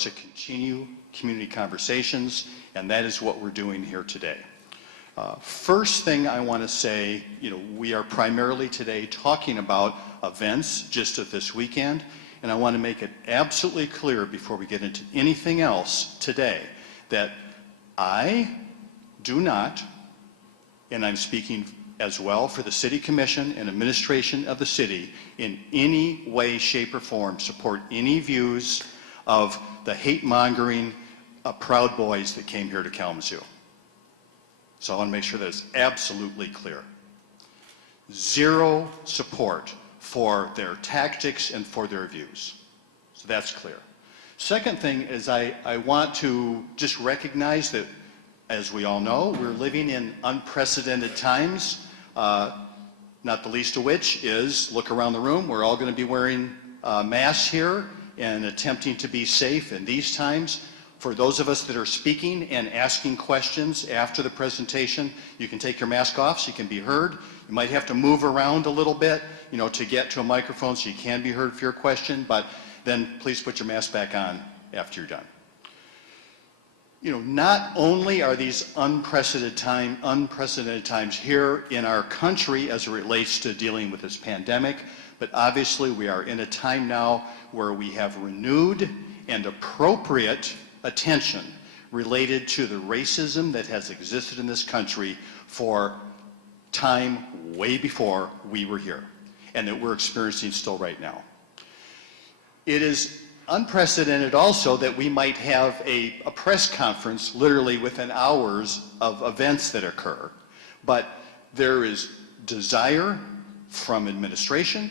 to continue community conversations, and that is what we're doing here today. First thing I want to say, we are primarily today talking about events just of this weekend, and I want to make it absolutely clear before we get into anything else today that I do not, and I'm speaking as well for the City Commission and administration of the city, in any way, shape, or form support any views of the hate-mongering Proud Boys that came here to Kalamazoo. So I want to make sure that it's absolutely clear. Zero support for their tactics and for their views. So that's clear. Second thing is I want to just recognize that, as we all know, we're living in unprecedented times, not the least of which is, look around the room, we're all going to be wearing masks here and attempting to be safe in these times. For those of us that are speaking and asking questions after the presentation, you can take your mask off so you can be heard. You might have to move around a little bit, to get to a microphone so you can be heard for your question, but then please put your mask back on after you're done. Not only are these unprecedented times here in our country as it relates to dealing with this pandemic, but obviously we are in a time now where we have renewed and appropriate attention related to the racism that has existed in this country for time way before we were here, and that we're experiencing still right now. It is unprecedented also that we might have a press conference literally within hours of events that occur, but there is desire from administration,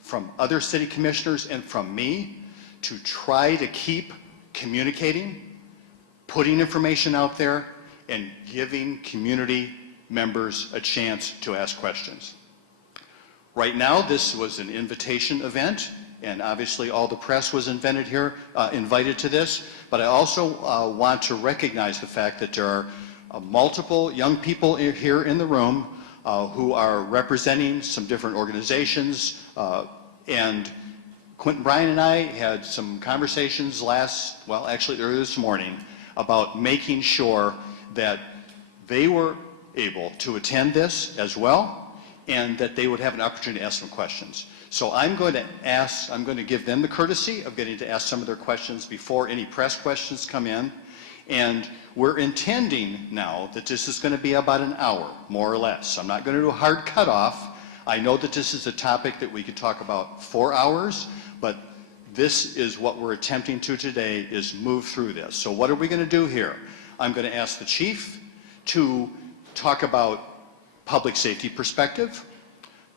from other city commissioners, and from me to try to keep communicating, putting information out there, and giving community members a chance to ask questions. Right now, this was an invitation event, and obviously all the press was invited to this, but I also want to recognize the fact that there are multiple young people here in the room who are representing some different organizations, and Quentin Bryan and I had some conversations earlier this morning about making sure that they were able to attend this as well, and that they would have an opportunity to ask some questions. So I'm going to give them the courtesy of getting to ask some of their questions before any press questions come in. And we're intending now that this is going to be about an hour, more or less. I'm not going to do a hard cutoff. I know that this is a topic that we could talk about 4 hours, but this is what we're attempting to today, is move through this. So what are we going to do here? I'm going to ask the chief to talk about public safety perspective.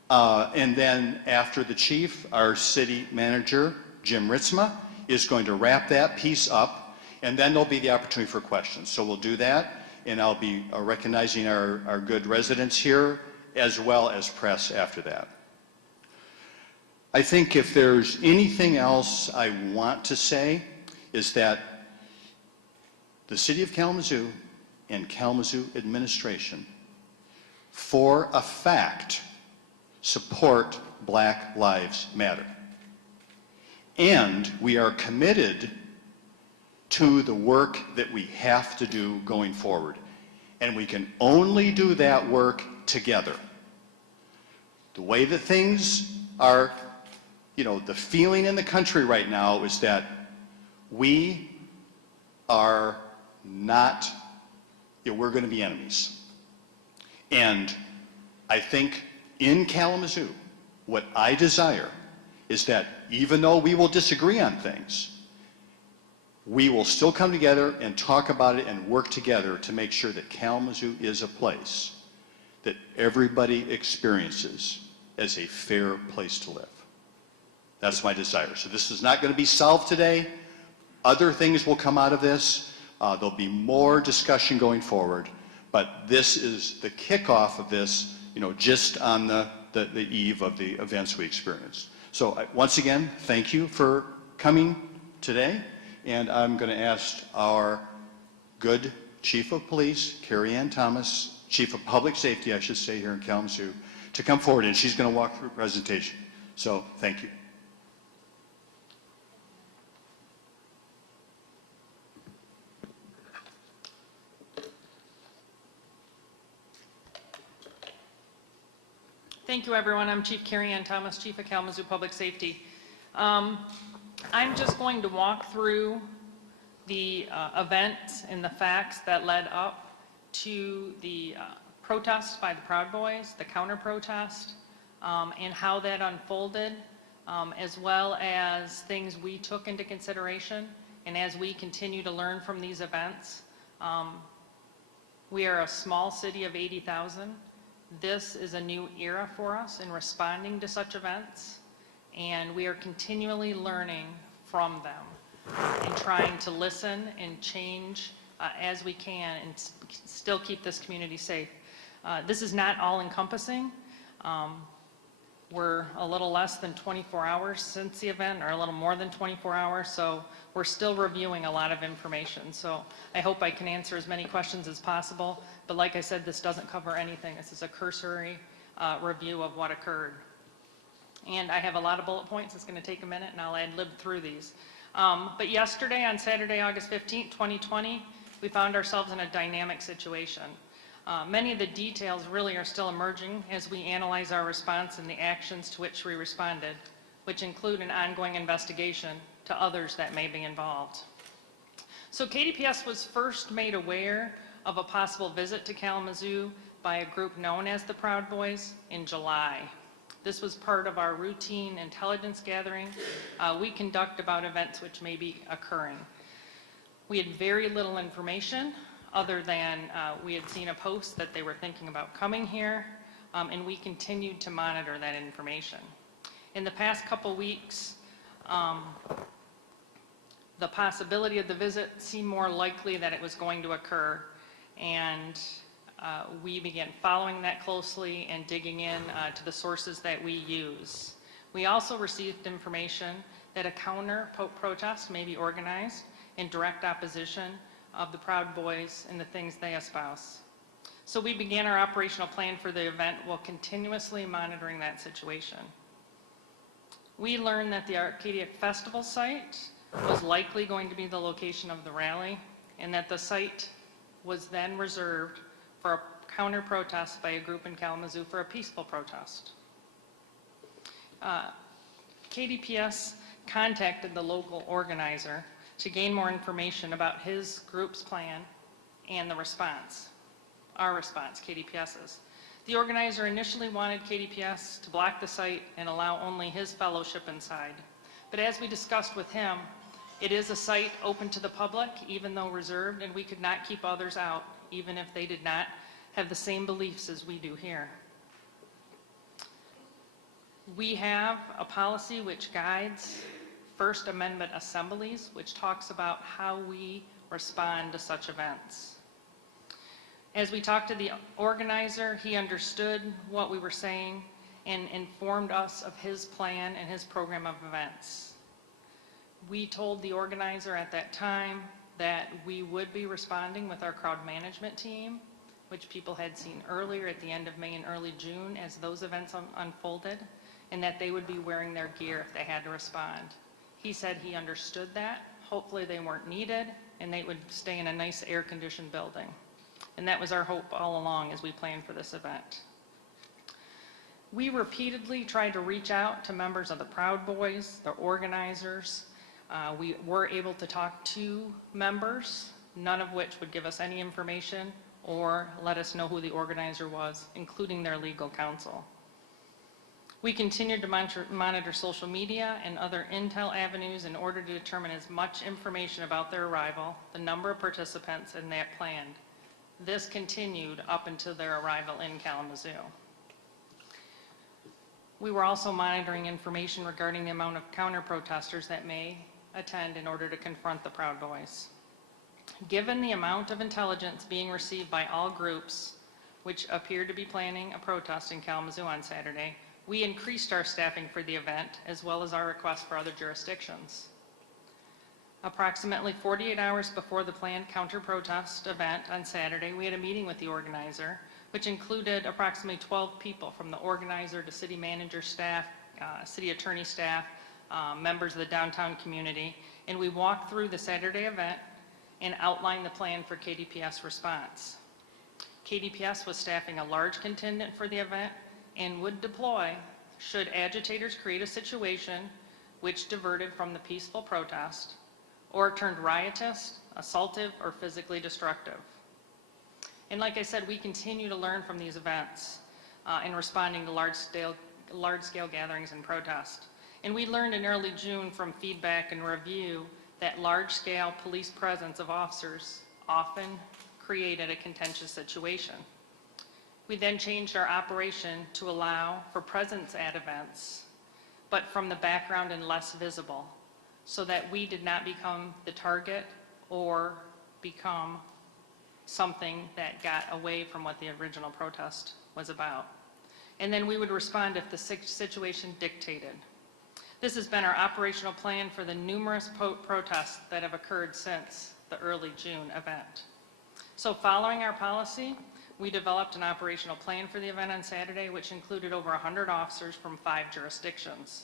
And then after the chief, our city manager, Jim Ritzma, is going to wrap that piece up, and then there'll be the opportunity for questions. So we'll do that, and I'll be recognizing our good residents here, as well as press after that. I think if there's anything else I want to say, is that the City of Kalamazoo and Kalamazoo administration, for a fact, support Black Lives Matter. And we are committed to the work that we have to do going forward. And we can only do that work together. The way that things are, the feeling in the country right now is that we are not, we're going to be enemies. And I think in Kalamazoo, what I desire is that even though we will disagree on things, we will still come together and talk about it and work together to make sure that Kalamazoo is a place that everybody experiences as a fair place to live. That's my desire. So this is not going to be solved today. Other things will come out of this. There'll be more discussion going forward, but this is the kickoff of this, just on the eve of the events we experienced. So once again, thank you for coming today, and I'm going to ask our good Chief of Police, Carrie Ann Thomas, Chief of Public Safety, I should say, here in Kalamazoo, to come forward, and she's going to walk through a presentation. So thank you. Thank you, everyone. I'm Chief Carrie Ann Thomas, Chief of Kalamazoo Public Safety. I'm just going to walk through the events and the facts that led up to the protest by the Proud Boys, the counter-protest, and how that unfolded, as well as things we took into consideration. And as we continue to learn from these events, we are a small city of 80,000. This is a new era for us in responding to such events, and we are continually learning from them and trying to listen and change as we can and still keep this community safe. This is not all-encompassing. We're a little less than 24 hours since the event, or a little more than 24 hours, so we're still reviewing a lot of information. So I hope I can answer as many questions as possible, but like I said, this doesn't cover anything. This is a cursory review of what occurred. And I have a lot of bullet points. It's going to take a minute, and I'll ad-lib through these. But yesterday, on Saturday, August 15th, 2020, we found ourselves in a dynamic situation. Many of the details really are still emerging as we analyze our response and the actions to which we responded, which include an ongoing investigation to others that may be involved. So KDPS was first made aware of a possible visit to Kalamazoo by a group known as the Proud Boys in July. This was part of our routine intelligence gathering we conduct about events which may be occurring. We had very little information other than we had seen a post that they were thinking about coming here, and we continued to monitor that information. In the past couple weeks, the possibility of the visit seemed more likely that it was going to occur, and we began following that closely and digging in to the sources that we use. We also received information that a counter-protest may be organized in direct opposition of the Proud Boys and the things they espouse. So we began our operational plan for the event while continuously monitoring that situation. We learned that the Arcadia Festival site was likely going to be the location of the rally, and that the site was then reserved for a counter-protest by a group in Kalamazoo for a peaceful protest. KDPS contacted the local organizer to gain more information about his group's plan and the response, our response, KDPS's. The organizer initially wanted KDPS to block the site and allow only his fellowship inside. But as we discussed with him, it is a site open to the public, even though reserved, and we could not keep others out, even if they did not have the same beliefs as we do here. We have a policy which guides First Amendment assemblies, which talks about how we respond to such events. As we talked to the organizer, he understood what we were saying and informed us of his plan and his program of events. We told the organizer at that time that we would be responding with our crowd management team, which people had seen earlier at the end of May and early June as those events unfolded, and that they would be wearing their gear if they had to respond. He said he understood that. Hopefully they weren't needed, and they would stay in a nice air-conditioned building. And that was our hope all along as we planned for this event. We repeatedly tried to reach out to members of the Proud Boys, the organizers. We were able to talk to members, none of which would give us any information or let us know who the organizer was, including their legal counsel. We continued to monitor social media and other intel avenues in order to determine as much information about their arrival, the number of participants, and that planned. This continued up until their arrival in Kalamazoo. We were also monitoring information regarding the amount of counter-protesters that may attend in order to confront the Proud Boys. Given the amount of intelligence being received by all groups, which appeared to be planning a protest in Kalamazoo on Saturday, we increased our staffing for the event, as well as our request for other jurisdictions. Approximately 48 hours before the planned counter-protest event on Saturday, we had a meeting with the organizer, which included approximately 12 people, from the organizer to city manager staff, city attorney staff, members of the downtown community, and we walked through the Saturday event and outlined the plan for KDPS response. KDPS was staffing a large contingent for the event, and would deploy should agitators create a situation which diverted from the peaceful protest or turned riotous, assaultive, or physically destructive. And like I said, we continue to learn from these events in responding to large-scale gatherings and protests. And we learned in early June from feedback and review that large-scale police presence of officers often created a contentious situation. We then changed our operation to allow for presence at events, but from the background and less visible, so that we did not become the target or become something that got away from what the original protest was about. And then we would respond if the situation dictated. This has been our operational plan for the numerous protests that have occurred since the early June event. So following our policy, we developed an operational plan for the event on Saturday, which included over 100 officers from 5 jurisdictions.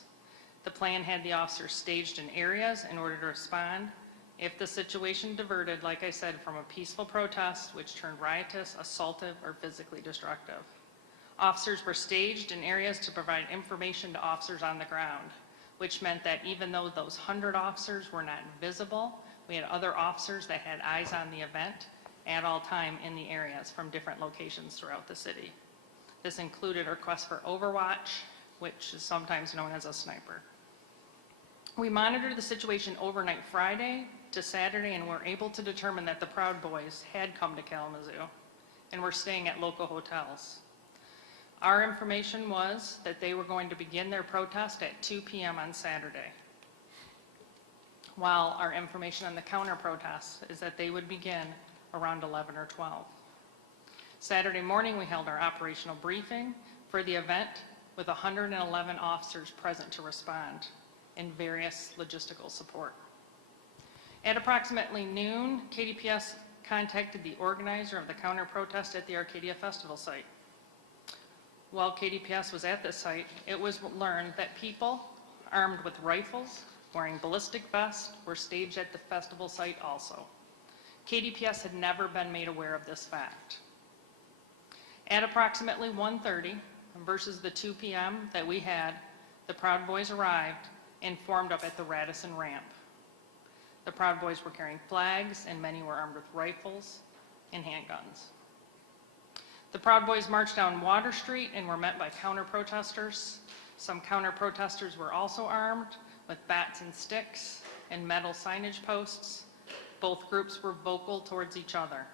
The plan had the officers staged in areas in order to respond if the situation diverted, like I said, from a peaceful protest, which turned riotous, assaultive, or physically destructive. Officers were staged in areas to provide information to officers on the ground, which meant that even though those 100 officers were not visible, we had other officers that had eyes on the event at all time in the areas from different locations throughout the city. This included requests for overwatch, which is sometimes known as a sniper. We monitored the situation overnight Friday to Saturday and were able to determine that the Proud Boys had come to Kalamazoo and were staying at local hotels. Our information was that they were going to begin their protest at 2 p.m. on Saturday, while our information on the counter-protests is that they would begin around 11 or 12. Saturday morning, we held our operational briefing for the event with 111 officers present to respond in various logistical support. At approximately noon, KDPS contacted the organizer of the counter-protest at the Arcadia Festival site. While KDPS was at the site, it was learned that people armed with rifles, wearing ballistic vests, were staged at the festival site also. KDPS had never been made aware of this fact. At approximately 1:30 versus the 2 p.m. that we had, the Proud Boys arrived and formed up at the Radisson ramp. The Proud Boys were carrying flags and many were armed with rifles and handguns. The Proud Boys marched down Water Street and were met by counter-protesters. Some counter-protesters were also armed with bats and sticks and metal signage posts. Both groups were vocal towards each other.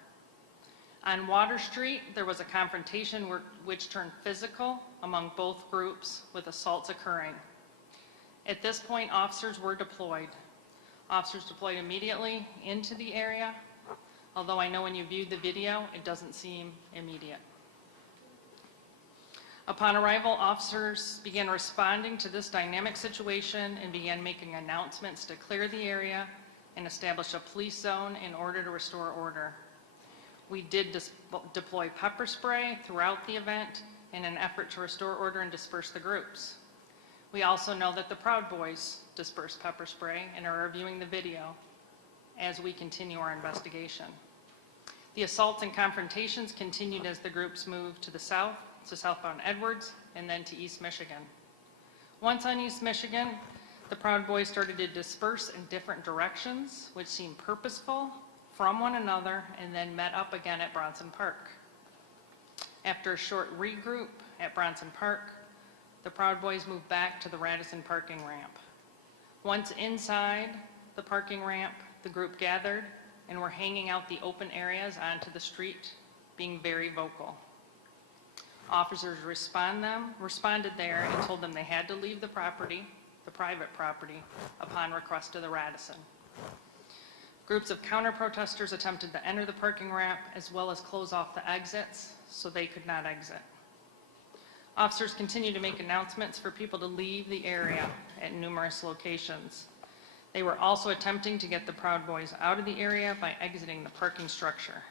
On Water Street, there was a confrontation which turned physical among both groups, with assaults occurring. At this point, officers were deployed. Officers deployed immediately into the area, although I know when you viewed the video, it doesn't seem immediate. Upon arrival, officers began responding to this dynamic situation and began making announcements to clear the area and establish a police zone in order to restore order. We did deploy pepper spray throughout the event in an effort to restore order and disperse the groups. We also know that the Proud Boys dispersed pepper spray and are reviewing the video as we continue our investigation. The assaults and confrontations continued as the groups moved to the south, to southbound Edwards, and then to East Michigan. Once on East Michigan, the Proud Boys started to disperse in different directions, which seemed purposeful, from one another, and then met up again at Bronson Park. After a short regroup at Bronson Park, the Proud Boys moved back to the Radisson parking ramp. Once inside the parking ramp, the group gathered and were hanging out the open areas onto the street, being very vocal. Officers responded there and told them they had to leave the property, the private property, upon request of the Radisson. Groups of counter-protesters attempted to enter the parking ramp as well as close off the exits so they could not exit. Officers continued to make announcements for people to leave the area at numerous locations. They were also attempting to get the Proud Boys out of the area by exiting the parking structure.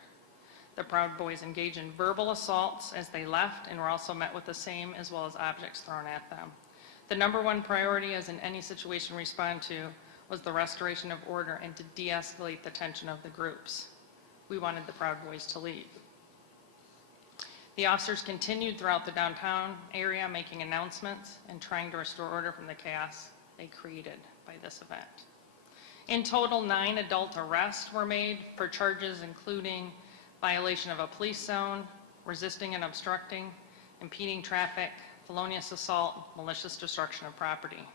The Proud Boys engaged in verbal assaults as they left and were also met with the same as well as objects thrown at them. The number one priority, as in any situation we respond to, was the restoration of order and to de-escalate the tension of the groups. We wanted the Proud Boys to leave. The officers continued throughout the downtown area, making announcements and trying to restore order from the chaos they created by this event. In total, 9 adult arrests were made for charges including violation of a police zone, resisting and obstructing, impeding traffic, felonious assault, malicious destruction of property.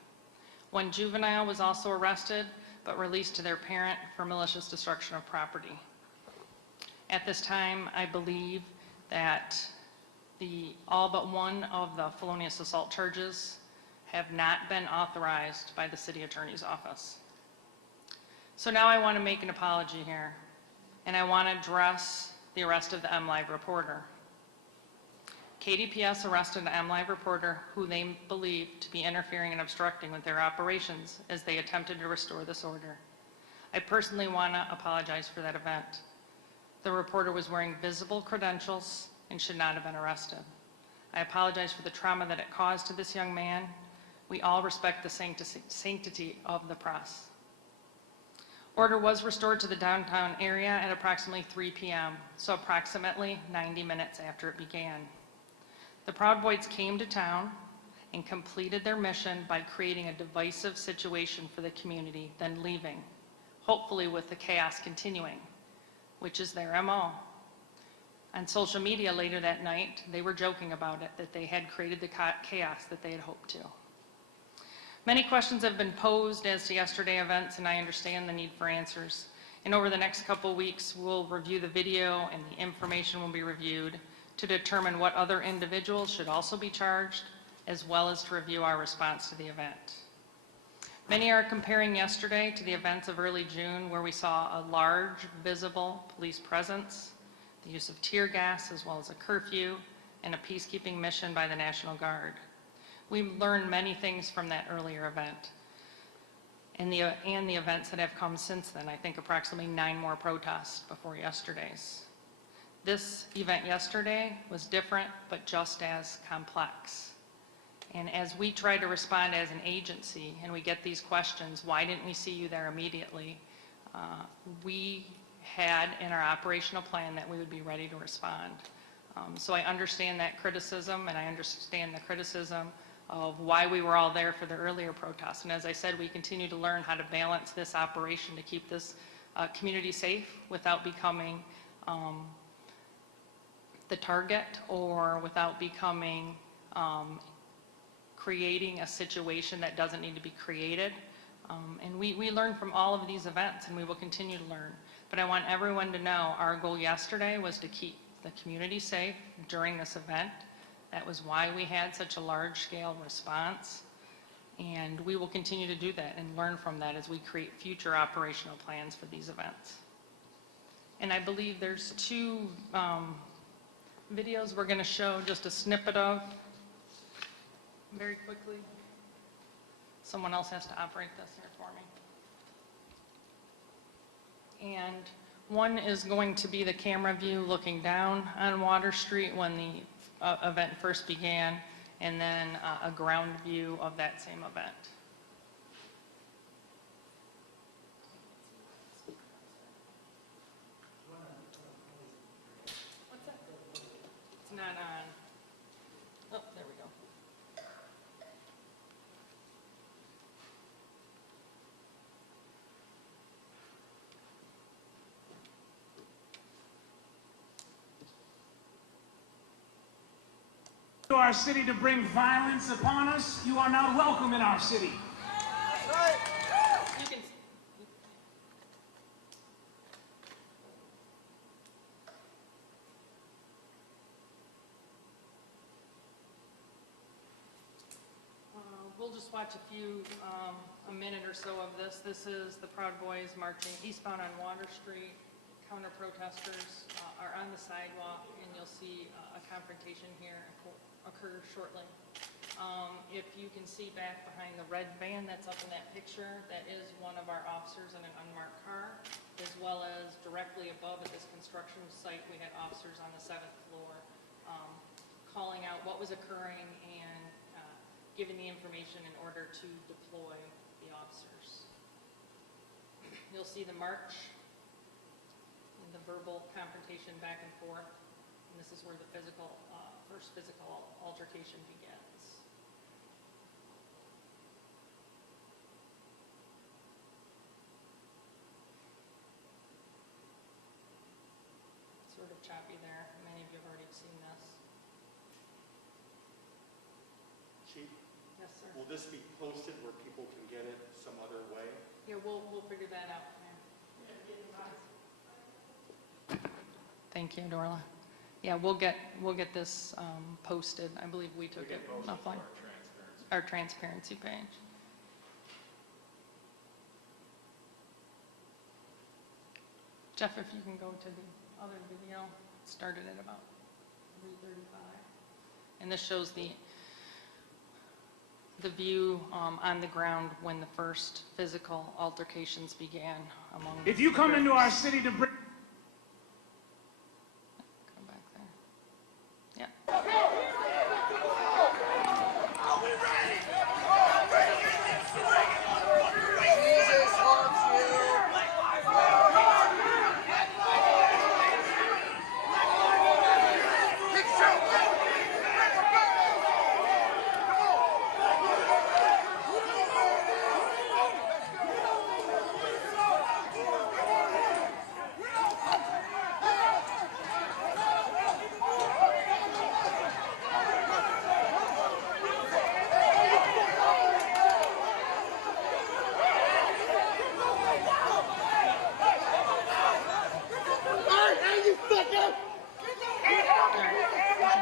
1 juvenile was also arrested but released to their parent for malicious destruction of property. At this time, I believe that all but one of the felonious assault charges have not been authorized by the city attorney's office. So now I want to make an apology here, and I want to address the arrest of the MLive reporter. KDPS arrested the MLive reporter who they believed to be interfering and obstructing with their operations as they attempted to restore this order. I personally want to apologize for that event. The reporter was wearing visible credentials and should not have been arrested. I apologize for the trauma that it caused to this young man. We all respect the sanctity of the press. Order was restored to the downtown area at approximately 3 p.m., so approximately 90 minutes after it began. The Proud Boys came to town and completed their mission by creating a divisive situation for the community, then leaving, hopefully with the chaos continuing, which is their MO. On social media later that night, they were joking about it, that they had created the chaos that they had hoped to. Many questions have been posed as to yesterday events, and I understand the need for answers. And over the next couple weeks, we'll review the video and the information will be reviewed to determine what other individuals should also be charged, as well as to review our response to the event. Many are comparing yesterday to the events of early June, where we saw a large, visible police presence, the use of tear gas, as well as a curfew, and a peacekeeping mission by the National Guard. We learned many things from that earlier event and the events that have come since then. I think approximately 9 more protests before yesterday's. This event yesterday was different, but just as complex. And as we try to respond as an agency and we get these questions, why didn't we see you there immediately? We had in our operational plan that we would be ready to respond. So I understand that criticism, and I understand the criticism of why we were all there for the earlier protests. And as I said, we continue to learn how to balance this operation to keep this community safe without becoming the target or without becoming creating a situation that doesn't need to be created. And we learn from all of these events, and we will continue to learn. But I want everyone to know our goal yesterday was to keep the community safe during this event. That was why we had such a large-scale response, and we will continue to do that and learn from that as we create future operational plans for these events. And I believe there's 2 videos we're going to show just a snippet of very quickly. Someone else has to operate this here for me. And one is going to be the camera view looking down on Water Street when the event first began, and then a ground view of that same event. What's that? It's not on. Oh, there we go. To our city to bring violence upon us, you are not welcome in our city. That's right. You can. We'll just watch a minute or so of this. This is the Proud Boys marching eastbound on Water Street. Counter protesters are on the sidewalk, and you'll see a confrontation here occur shortly. If you can see back behind the red van that's up in that picture, that is one of our officers in an unmarked car, as well as directly above at this construction site, we had officers on the 7th floor calling out what was occurring and giving the information in order to deploy the officers. You'll see the march and the verbal confrontation back and forth. And this is where the first physical altercation begins. Sort of choppy there. Many of you have already seen this. Chief, Yes, sir. will this be posted where people can get it some other way? Yeah, we'll figure that out. Thank you, Dorla. Yeah, we'll get this posted. I believe we took it offline. Our transparency page. Jeff, if you can go to the other video, it started at about 3:35. And this shows the view on the ground when the first physical altercations began among. If you come into our city to bring... Come back there. Yeah.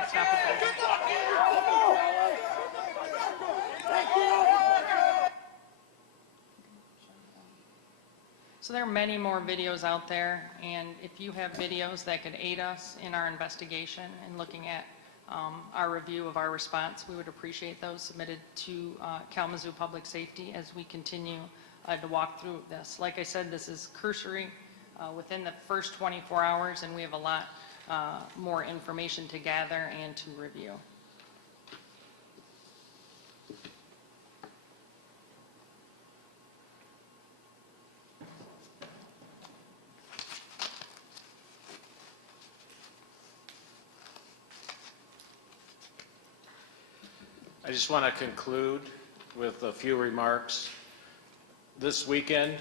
Stop it there. So there are many more videos out there, and if you have videos that could aid us in our investigation and looking at our review of our response, we would appreciate those submitted to Kalamazoo Public Safety as we continue to walk through this. Like I said, this is cursory within the first 24 hours, and we have a lot more information to gather and to review. I just want to conclude with a few remarks. This weekend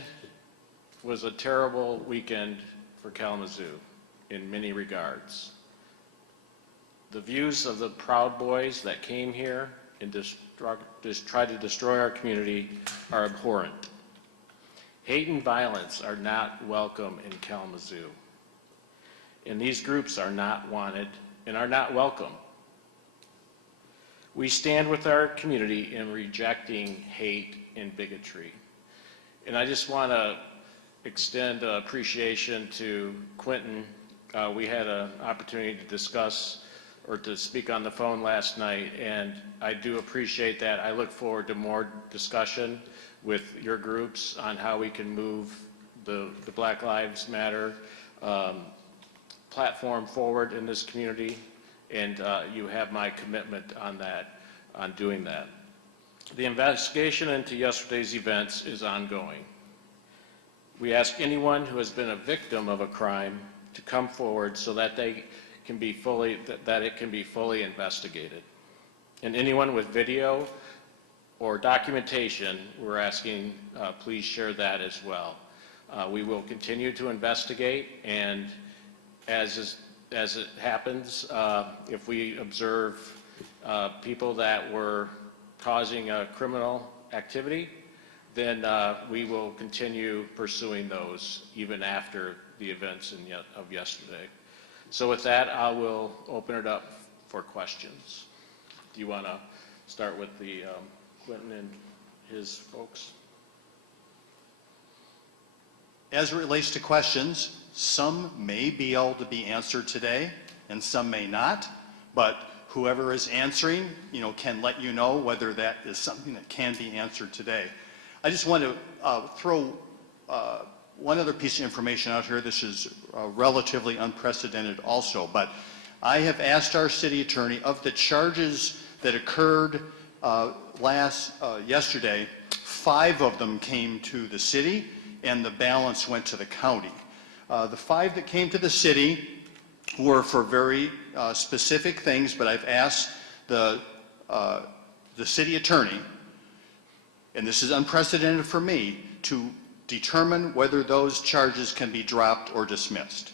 was a terrible weekend for Kalamazoo in many regards. The views of the Proud Boys that came here and tried to destroy our community are abhorrent. Hate and violence are not welcome in Kalamazoo. And these groups are not wanted and are not welcome. We stand with our community in rejecting hate and bigotry. And I just want to extend appreciation to Quentin. We had an opportunity to discuss or to speak on the phone last night, and I do appreciate that. I look forward to more discussion with your groups on how we can move the Black Lives Matter platform forward in this community. And you have my commitment on that, on doing that. The investigation into yesterday's events is ongoing. We ask anyone who has been a victim of a crime to come forward so that it can be fully investigated. And anyone with video or documentation, we're asking please share that as well. We will continue to investigate, and as it happens, if we observe people that were causing a criminal activity, then we will continue pursuing those even after the events of yesterday. So with that, I will open it up for questions. Do you want to start with the Quentin and his folks? As it relates to questions, some may be able to be answered today and some may not, but whoever is answering, can let you know whether that is something that can be answered today. I just want to throw one other piece of information out here. This is relatively unprecedented also, but I have asked our city attorney, of the charges that occurred yesterday, 5 of them came to the city and the balance went to the county. The 5 that came to the city were for very specific things, but I've asked the city attorney, and this is unprecedented for me, to determine whether those charges can be dropped or dismissed.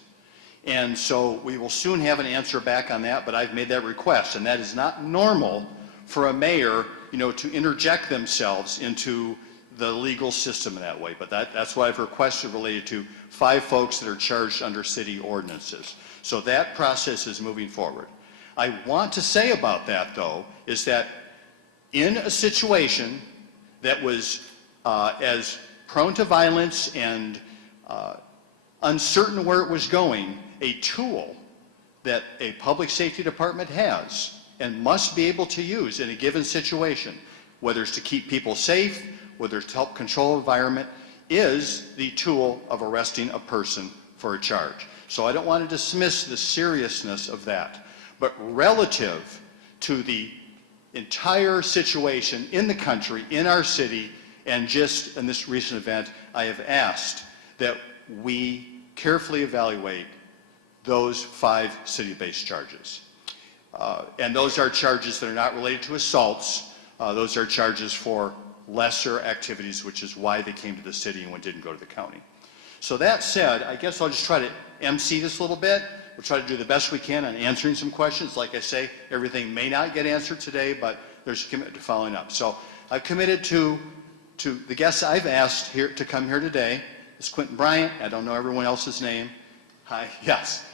And so we will soon have an answer back on that, but I've made that request, and that is not normal for a mayor, to interject themselves into the legal system in that way. But that's what I've requested related to 5 folks that are charged under city ordinances. So that process is moving forward. I want to say about that, though, is that in a situation that was as prone to violence and uncertain where it was going, a tool that a public safety department has and must be able to use in a given situation, whether it's to keep people safe, whether it's to help control the environment, is the tool of arresting a person for a charge. So I don't want to dismiss the seriousness of that. But relative to the entire situation in the country, in our city, and just in this recent event, I have asked that we carefully evaluate those 5 city-based charges. And those are charges that are not related to assaults. Those are charges for lesser activities, which is why they came to the city and didn't go to the county. So that said, I guess I'll just try to MC this a little bit. We'll try to do the best we can on answering some questions. Like I say, everything may not get answered today, but there's a commitment to following up. So I've committed to the guests I've asked here to come here today. It's Quentin Bryant. I don't know everyone else's name. Hi, yes.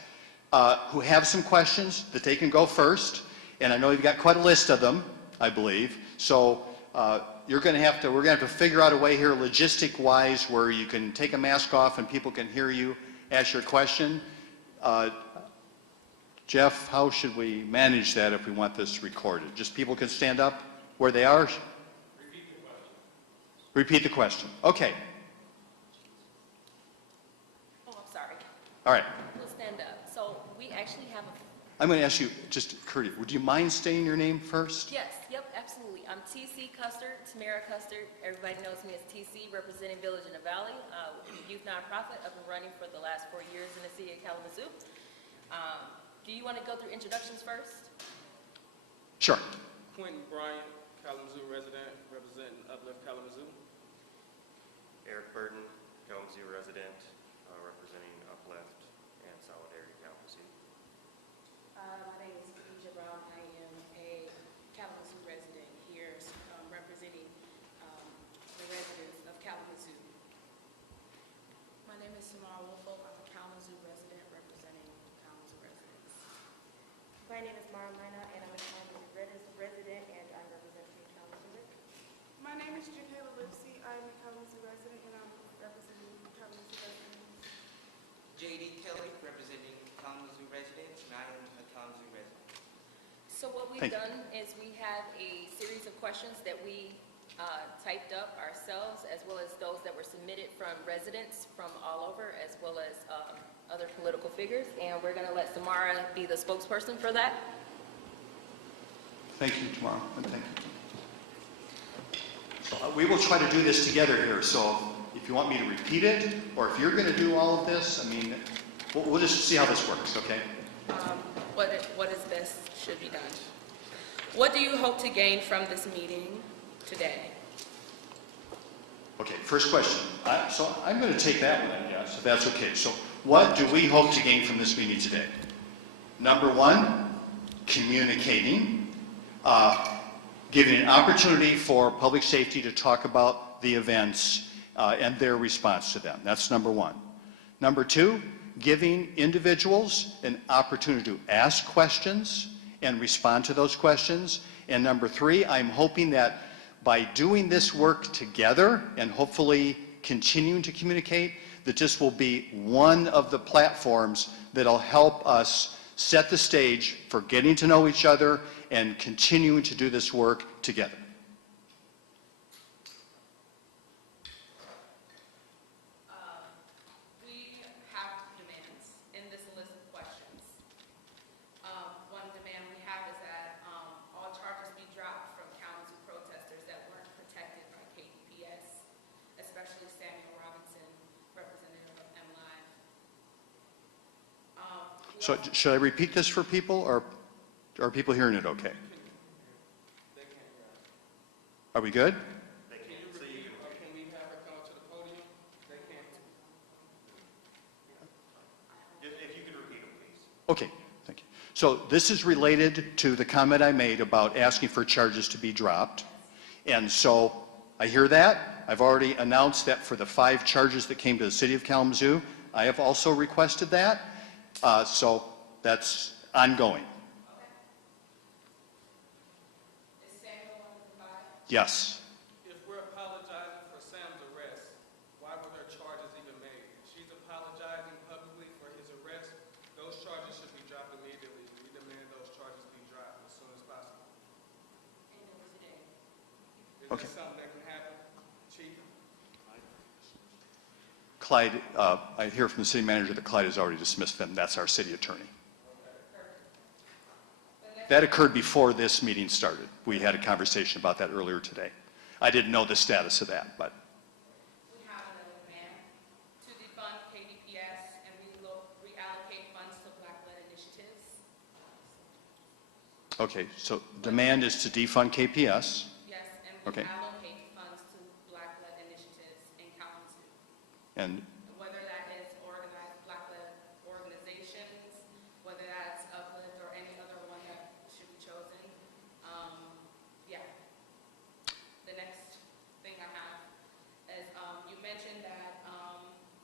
Who have some questions that they can go first. And I know you've got quite a list of them, I believe. So we're going to have to figure out a way here logistic-wise where you can take a mask off and people can hear you ask your question. Jeff, how should we manage that if we want this recorded? Just people can stand up where they are? Repeat the question. Okay. Oh, I'm sorry. All right. We'll stand up. So we actually have a... I'm going to ask you, just Curdy, would you mind stating your name first? Yes, yep, absolutely. I'm TC Custard, Tamara Custard. Everybody knows me as TC, representing Village in the Valley, youth nonprofit up and running for the last 4 years in the city of Kalamazoo. Do you want to go through introductions first? Sure. Quentin Bryant, Kalamazoo resident, representing Uplift Kalamazoo. Eric Burton, Kalamazoo resident, representing Uplift and Solidarity Kalamazoo. My name is Keisha Brown. I am a Kalamazoo resident here, representing the residents of Kalamazoo. My name is Samara Woolfolk. I'm a Kalamazoo resident representing Kalamazoo residents. My name is Mara Mina, and I'm a Kalamazoo resident, and I'm representing Kalamazoo. My name is Jakayla Lipsy. I'm a Kalamazoo resident, and I'm representing Kalamazoo residents. J.D. Kelly, representing Kalamazoo residents, and I am a Kalamazoo resident. So what we've done is we have a series of questions that we typed up ourselves, as well as those that were submitted from residents from all over, as well as other political figures. And we're going to let Samara be the spokesperson for that. Thank you, Tamara, and thank you. So we will try to do this together here. So if you want me to repeat it, or if you're going to do all of this, I mean, we'll just see how this works, okay? What is best should be done. What do you hope to gain from this meeting today? Okay, first question. So I'm going to take that one, I guess, if that's okay. So what do we hope to gain from this meeting today? Number one, communicating, giving an opportunity for public safety to talk about the events and their response to them. That's number one. Number two, giving individuals an opportunity to ask questions and respond to those questions. And number three, I'm hoping that by doing this work together and hopefully continuing to communicate, that this will be one of the platforms that'll help us set the stage for getting to know each other and continuing to do this work together. We have demands in this list of questions. One demand we have is that all charges be dropped from Kalamazoo protesters that weren't protected by KDPS, especially Samuel Robinson, representative of MLive. So should I repeat this for people, or are people hearing it okay? Are we good? Can you repeat, or can we have her come up to the podium? They can't. If you could repeat them, please. Okay, thank you. So this is related to the comment I made about asking for charges to be dropped. And so I hear that. I've already announced that for the 5 charges that came to the city of Kalamazoo, I have also requested that. So that's ongoing. Yes. If we're apologizing for Sam's arrest, why were there charges even made? If she's apologizing publicly for his arrest, those charges should be dropped immediately. We demand those charges be dropped as soon as possible. Is Okay. that something that can happen, Chief? Clyde, I hear from the city manager that Clyde has already dismissed them. That's our city attorney. That occurred before this meeting started. We had a conversation about that earlier today. I didn't know the status of that, but We have another demand to defund KDPS and reallocate funds to Black-led initiatives. okay. So demand is to defund KPS. Yes, and Okay. reallocate funds to Black-led initiatives in Kalamazoo. And Whether that is organized Black-led organizations, whether that's Uplift or any other one that should be chosen. Yeah. The next thing I have is, you mentioned that,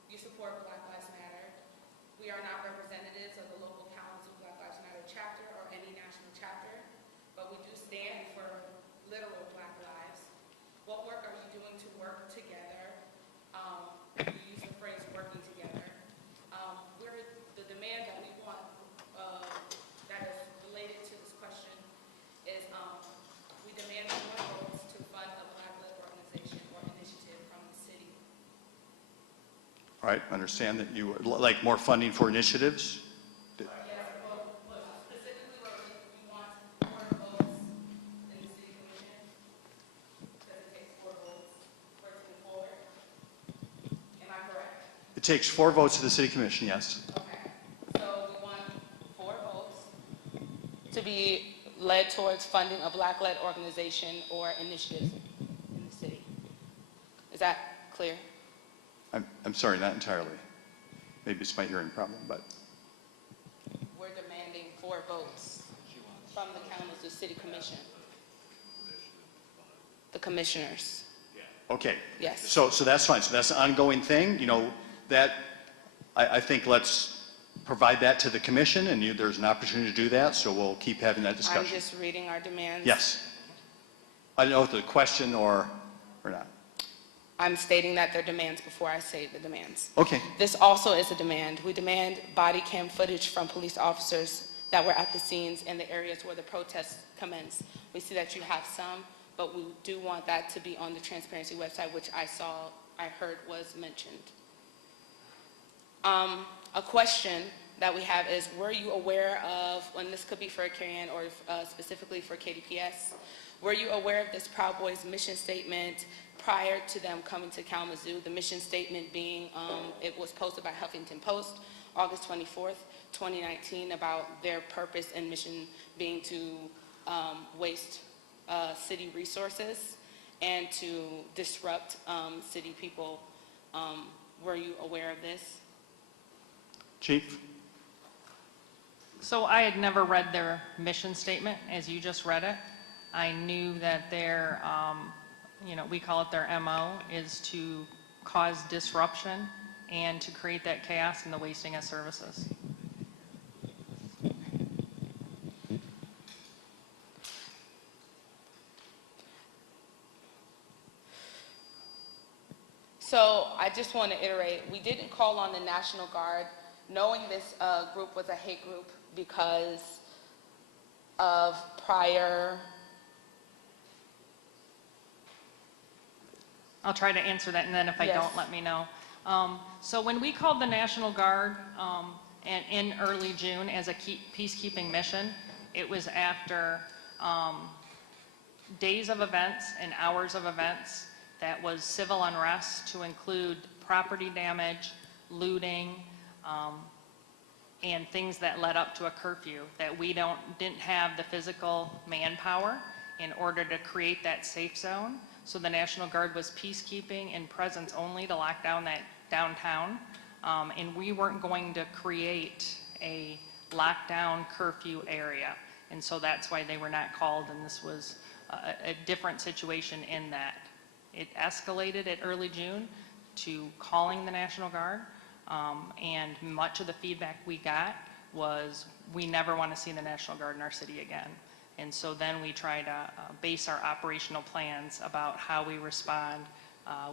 you support Black Lives Matter. We are not representatives of the local Kalamazoo Black Lives Matter chapter or any national chapter, but we do stand for literal Black lives. What work are you doing to work together? You use the phrase working together. The demand that we want, that is related to this question is, we demand more votes to fund a Black-led organization or initiative from the city. all right, understand that you would like more funding for initiatives. Yes, well, specifically we want more votes in the city commission, because it takes 4 votes for it to move forward. Am I correct? It takes 4 votes of the city commission, yes. Okay, so we want 4 votes to be led towards funding a Black-led organization or initiative in the city. Is that clear? I'm sorry, not entirely. Maybe it's my hearing problem, but We're demanding 4 votes from the Kalamazoo City Commission. The commissioners. okay. Yes. So that's fine. So that's an ongoing thing. You know, that I think let's provide that to the commission, and there's an opportunity to do that. So we'll keep having that I'm discussion. just reading our demands. Yes. I don't know if the question or not. I'm stating that they're demands before I say the demands. Okay. This also is a demand. We demand body cam footage from police officers that were at the scenes in the areas where the protests commenced. We see that you have some, but we do want that to be on the transparency website, which I heard was mentioned. A question that we have is, were you aware of, and this could be for Carrie-Ann or specifically for KDPS, were you aware of this Proud Boys mission statement prior to them coming to Kalamazoo? The mission statement being, it was posted by Huffington Post, August 24th, 2019, about their purpose and mission being to waste city resources and to disrupt city people. Were you aware of this? Chief? So I had never read their mission statement as you just read it. I knew that their, we call it their MO, is to cause disruption and to create that chaos and the wasting of services. So I just want to iterate, we didn't call on the National Guard knowing this group was a hate group because of prior. I'll try to answer that, and then if I Yes. don't, let me know. So when we called the National Guard in early June as a peacekeeping mission, it was after days of events and hours of events that was civil unrest, to include property damage, looting, and things that led up to a curfew, that we didn't have the physical manpower in order to create that safe zone. So the National Guard was peacekeeping and presence only to lock down that downtown. And we weren't going to create a lockdown curfew area. And so that's why they were not called, and this was a different situation in that. It escalated at early June to calling the National Guard, and much of the feedback we got was we never want to see the National Guard in our city again. And so then we try to base our operational plans about how we respond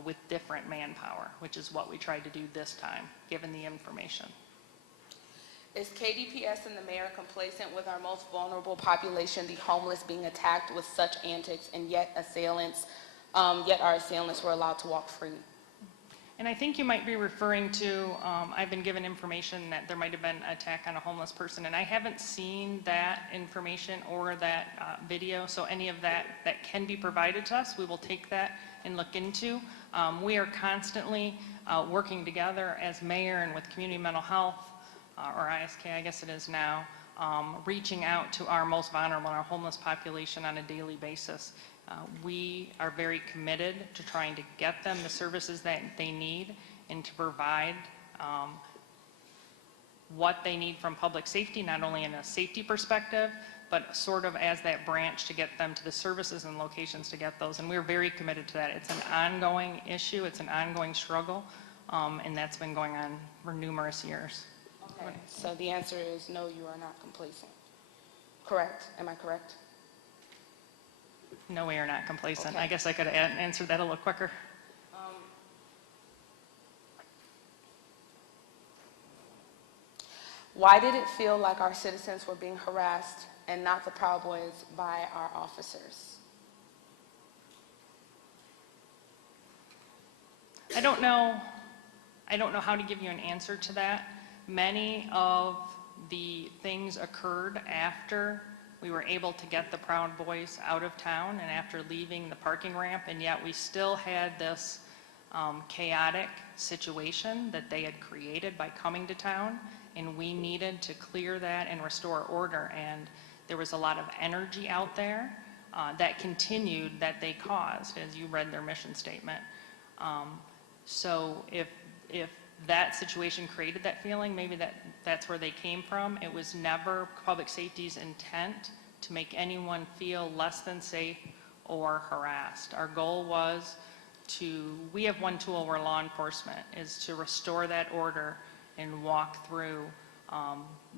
with different manpower, which is what we tried to do this time, given the information. Is KDPS and the mayor complacent with our most vulnerable population, the homeless, being attacked with such antics, and yet our assailants were allowed to walk free? And I think you might be referring to, I've been given information that there might have been an attack on a homeless person, and I haven't seen that information or that video, so any of that can be provided to us, we will take that and look into. We are constantly working together as mayor and with community mental health, or ISK, I guess it is now, reaching out to our most vulnerable, our homeless population on a daily basis. We are very committed to trying to get them the services that they need and to provide what they need from public safety, not only in a safety perspective, but sort of as that branch to get them to the services and locations to get those. And we're very committed to that. It's an ongoing issue, it's an ongoing struggle, and that's been going on for numerous years. Okay, so the answer is no, you are not complacent. Correct? Am I correct? No, we are not complacent. Okay. I guess I could have answered that a little quicker. Why did it feel like our citizens were being harassed and not the Proud Boys by our officers? I don't know how to give you an answer to that. Many of the things occurred after we were able to get the Proud Boys out of town and after leaving the parking ramp, and yet we still had this chaotic situation that they had created by coming to town, and we needed to clear that and restore order. And there was a lot of energy out there that continued, that they caused, as you read their mission statement. So if that situation created that feeling, maybe that's where they came from. It was never public safety's intent to make anyone feel less than safe or harassed. Our goal was we have one tool, we're law enforcement, is to restore that order and walk through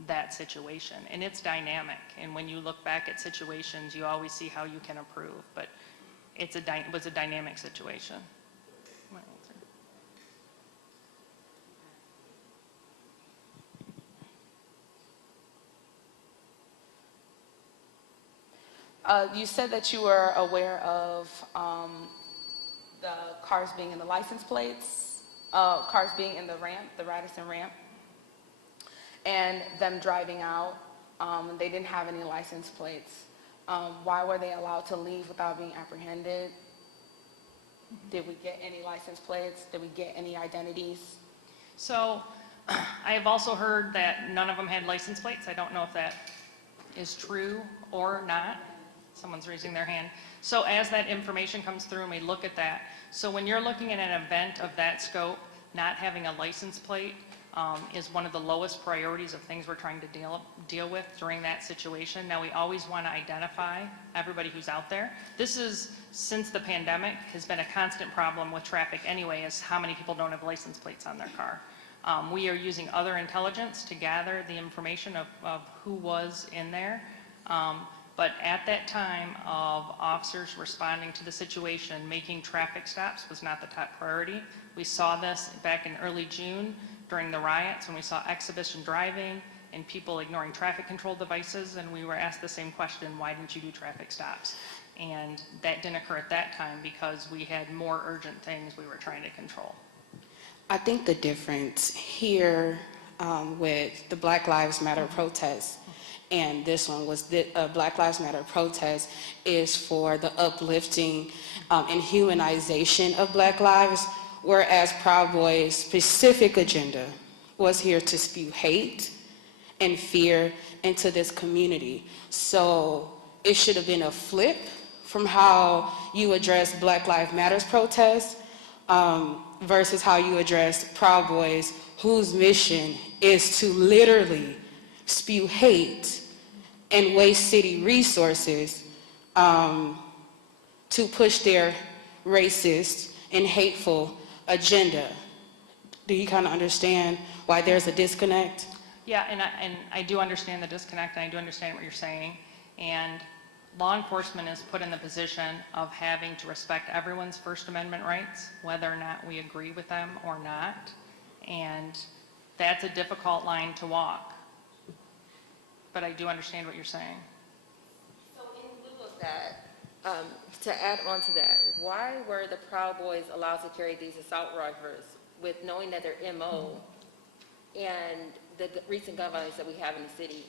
that situation. And it's dynamic, and when you look back at situations, you always see how you can improve, but it was a dynamic situation. You said that you were aware of the cars being in the license plates, cars being in the ramp, the Radisson ramp, and them driving out. They didn't have any license plates. Why were they allowed to leave without being apprehended? Did we get any license plates? Did we get any identities? So I have also heard that none of them had license plates. I don't know if that is true or not. Someone's raising their hand. So as that information comes through and we look at that, so when you're looking at an event of that scope, not having a license plate is one of the lowest priorities of things we're trying to deal with during that situation. Now, we always want to identify everybody who's out there. This is, since the pandemic, has been a constant problem with traffic anyway, is how many people don't have license plates on their car. We are using other intelligence to gather the information of who was in there. But at that time of officers responding to the situation, making traffic stops was not the top priority. We saw this back in early June during the riots when we saw exhibition driving and people ignoring traffic control devices, and we were asked the same question, why didn't you do traffic stops? And that didn't occur at that time because we had more urgent things we were trying to control. I think the difference here with the Black Lives Matter protest and this one was the Black Lives Matter protest is for the uplifting and humanization of Black lives, whereas Proud Boys' specific agenda was here to spew hate and fear into this community. So it should have been a flip from how you address Black Lives Matters protests versus how you address Proud Boys, whose mission is to literally spew hate and waste city resources to push their racist and hateful agenda. Do you kind of understand why there's a disconnect? Yeah, and I do understand the disconnect, and I do understand what you're saying. And law enforcement is put in the position of having to respect everyone's First Amendment rights, whether or not we agree with them or not. And that's a difficult line to walk. But I do understand what you're saying. So in lieu of that, to add on to that, why were the Proud Boys allowed to carry these assault rifles with knowing that their MO and the recent gun violence that we have in the city?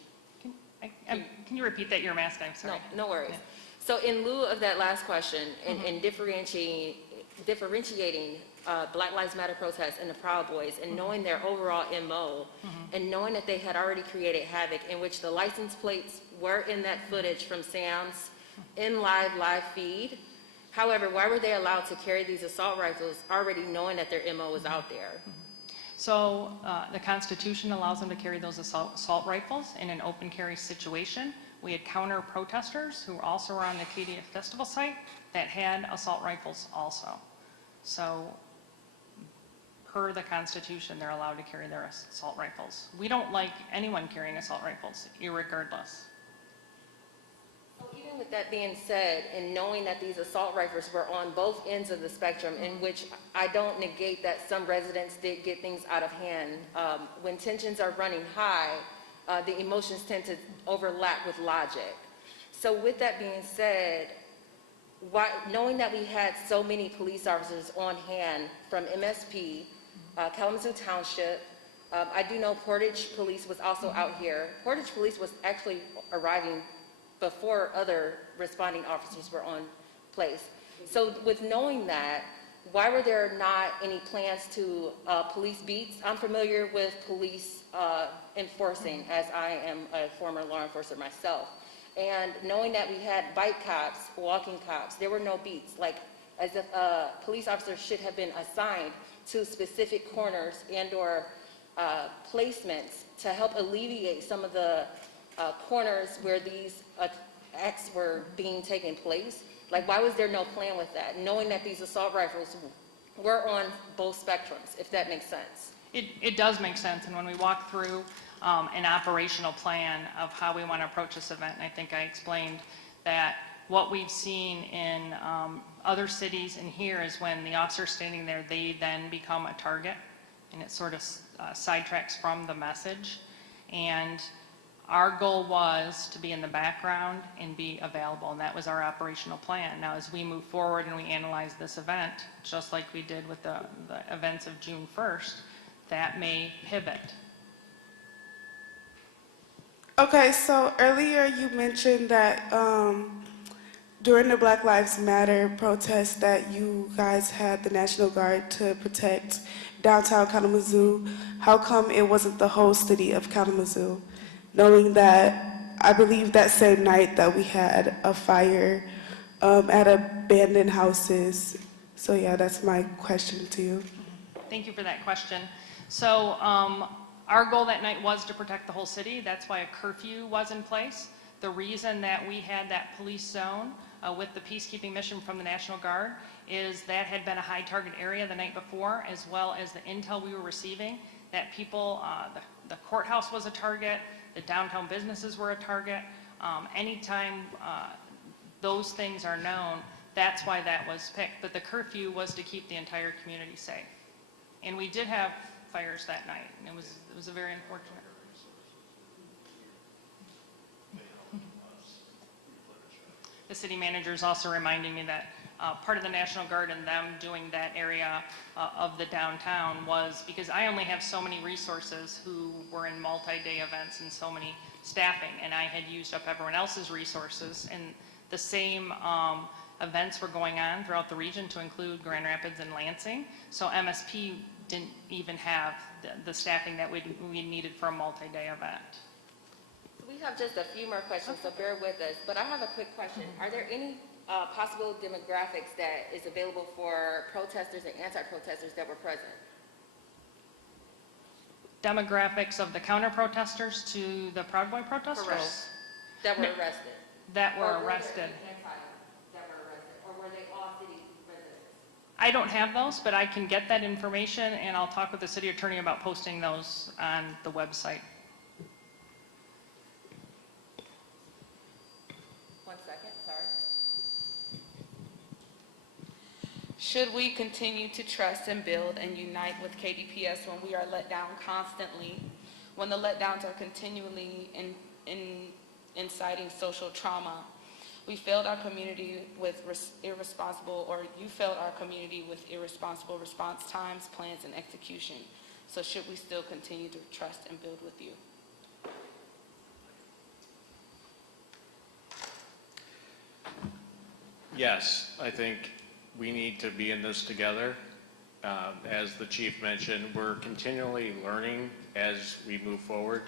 Can you repeat that? You're masked, I'm sorry. No worries. Yeah. So in lieu of that last question, and differentiating Black Lives Matter protests and the Proud Boys, and knowing their overall MO, and knowing that they had already created havoc, in which the license plates were in that footage from Sam's in live feed. However, why were they allowed to carry these assault rifles already knowing that their MO was out there? So the Constitution allows them to carry those assault rifles in an open carry situation. We had counter protesters who also were on the Acadia Festival site that had assault rifles also. So per the Constitution, they're allowed to carry their assault rifles. We don't like anyone carrying assault rifles, irregardless. So even with that being said, and knowing that these assault rifles were on both ends of the spectrum, in which I don't negate that some residents did get things out of hand, when tensions are running high, the emotions tend to overlap with logic. So with that being said, knowing that we had so many police officers on hand from MSP, Kalamazoo Township, I do know Portage Police was also out here. Portage Police was actually arriving before other responding officers were on place. So with knowing that, why were there not any plans to police beats? I'm familiar with police enforcing, as I am a former law enforcer myself. And knowing that we had bike cops, walking cops, there were no beats, like as if police officers should have been assigned to specific corners and or placements to help alleviate some of the corners where these acts were being taken place. Like, why was there no plan with that, knowing that these assault rifles were on both spectrums, if that makes sense? It does make sense, and when we walk through an operational plan of how we want to approach this event, and I think I explained that what we've seen in other cities and here is when the officer's standing there, they then become a target, and it sort of sidetracks from the message. And our goal was to be in the background and be available, and that was our operational plan. Now, as we move forward and we analyze this event, just like we did with the events of June 1st, that may pivot. Okay, so earlier you mentioned that during the Black Lives Matter protest that you guys had the National Guard to protect downtown Kalamazoo. How come it wasn't the whole city of Kalamazoo? Knowing that, I believe that same night that we had a fire at abandoned houses. So yeah, that's my question to you. Thank you for that question. So our goal that night was to protect the whole city. That's why a curfew was in place. The reason that we had that police zone with the peacekeeping mission from the National Guard is that had been a high target area the night before, as well as the intel we were receiving that people, the courthouse was a target, the downtown businesses were a target. Anytime those things are known, that's why that was picked. But the curfew was to keep the entire community safe. And we did have fires that night, and it was a very unfortunate. The city manager is also reminding me that part of the National Guard and them doing that area of the downtown was because I only have so many resources who were in multi-day events and so many staffing, and I had used up everyone else's resources, and the same events were going on throughout the region to include Grand Rapids and Lansing, so MSP didn't even have the staffing that we needed for a multi-day event. We have just a few more questions, so bear with us. But I have a quick question. Are there any possible demographics that is available for protesters and anti-protesters that were present? Demographics of the counter-protesters to the Proud Boy protesters? Correct. That were arrested? That Or were arrested. there anti that were arrested? Or were they all city residents? I don't have those, but I can get that information, and I'll talk with the city attorney about posting those on the website. 1 second, sorry. Should we continue to trust and build and unite with KDPS when we are let down constantly, when the letdowns are continually inciting social trauma? We failed our community with irresponsible, or you failed our community with irresponsible response times, plans, and execution. So should we still continue to trust and build with you? Yes, I think we need to be in this together. As the chief mentioned, we're continually learning as we move forward.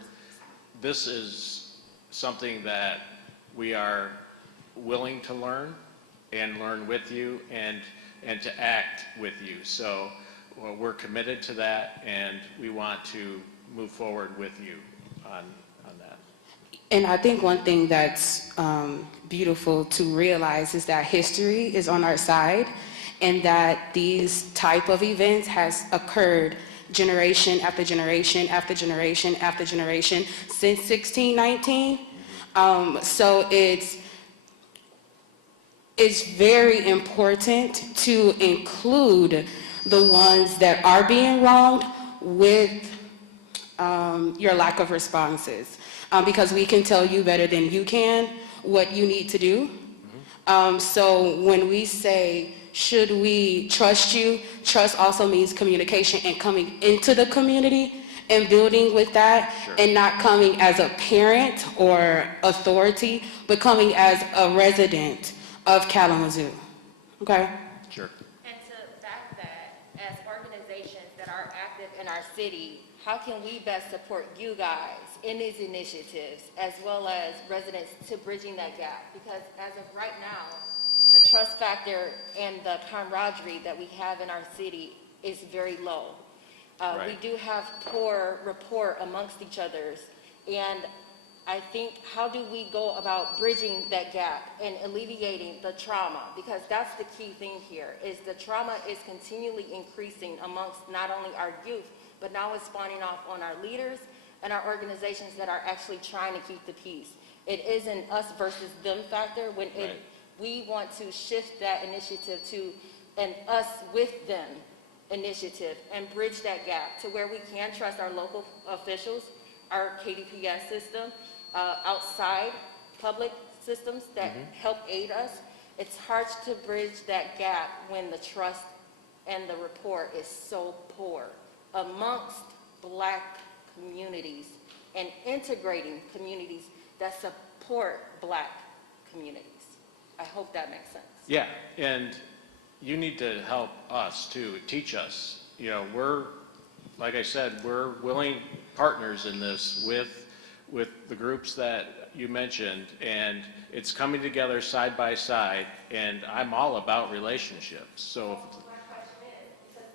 This is something that we are willing to learn and learn with you and to act with you. So we're committed to that, and we want to move forward with you on that. And I think one thing that's beautiful to realize is that history is on our side, and that these type of events has occurred generation after generation after generation after generation since 1619. So it's very important to include the ones that are being wronged with your lack of responses, because we can tell you better than you can what you need to do. So when we say, should we trust you, trust also means communication and coming into the community and building with that. Sure. And not coming as a parent or authority, but coming as a resident of Kalamazoo. Okay? Sure. And to back that, as organizations that are active in our city, how can we best support you guys in these initiatives, as well as residents, to bridging that gap? Because as of right now, the trust factor and the camaraderie that we have in our city is very low. Right. We do have poor rapport amongst each others, and I think, how do we go about bridging that gap and alleviating the trauma? Because that's the key thing here, is the trauma is continually increasing amongst not only our youth, but now it's spawning off on our leaders and our organizations that are actually trying to keep the peace. It isn't us versus them factor when Right. We want to shift that initiative to an us with them initiative and bridge that gap to where we can trust our local officials, our KDPS system, outside public systems that help aid us. It's hard to bridge that gap when the trust and the rapport is so poor amongst Black communities and integrating communities that support Black communities. I hope that makes sense. Yeah, and you need to help us too, teach us. You know, we're, like I said, we're willing partners in this with the groups that you mentioned, and it's coming together side by side, and I'm all about relationships. So My question is, because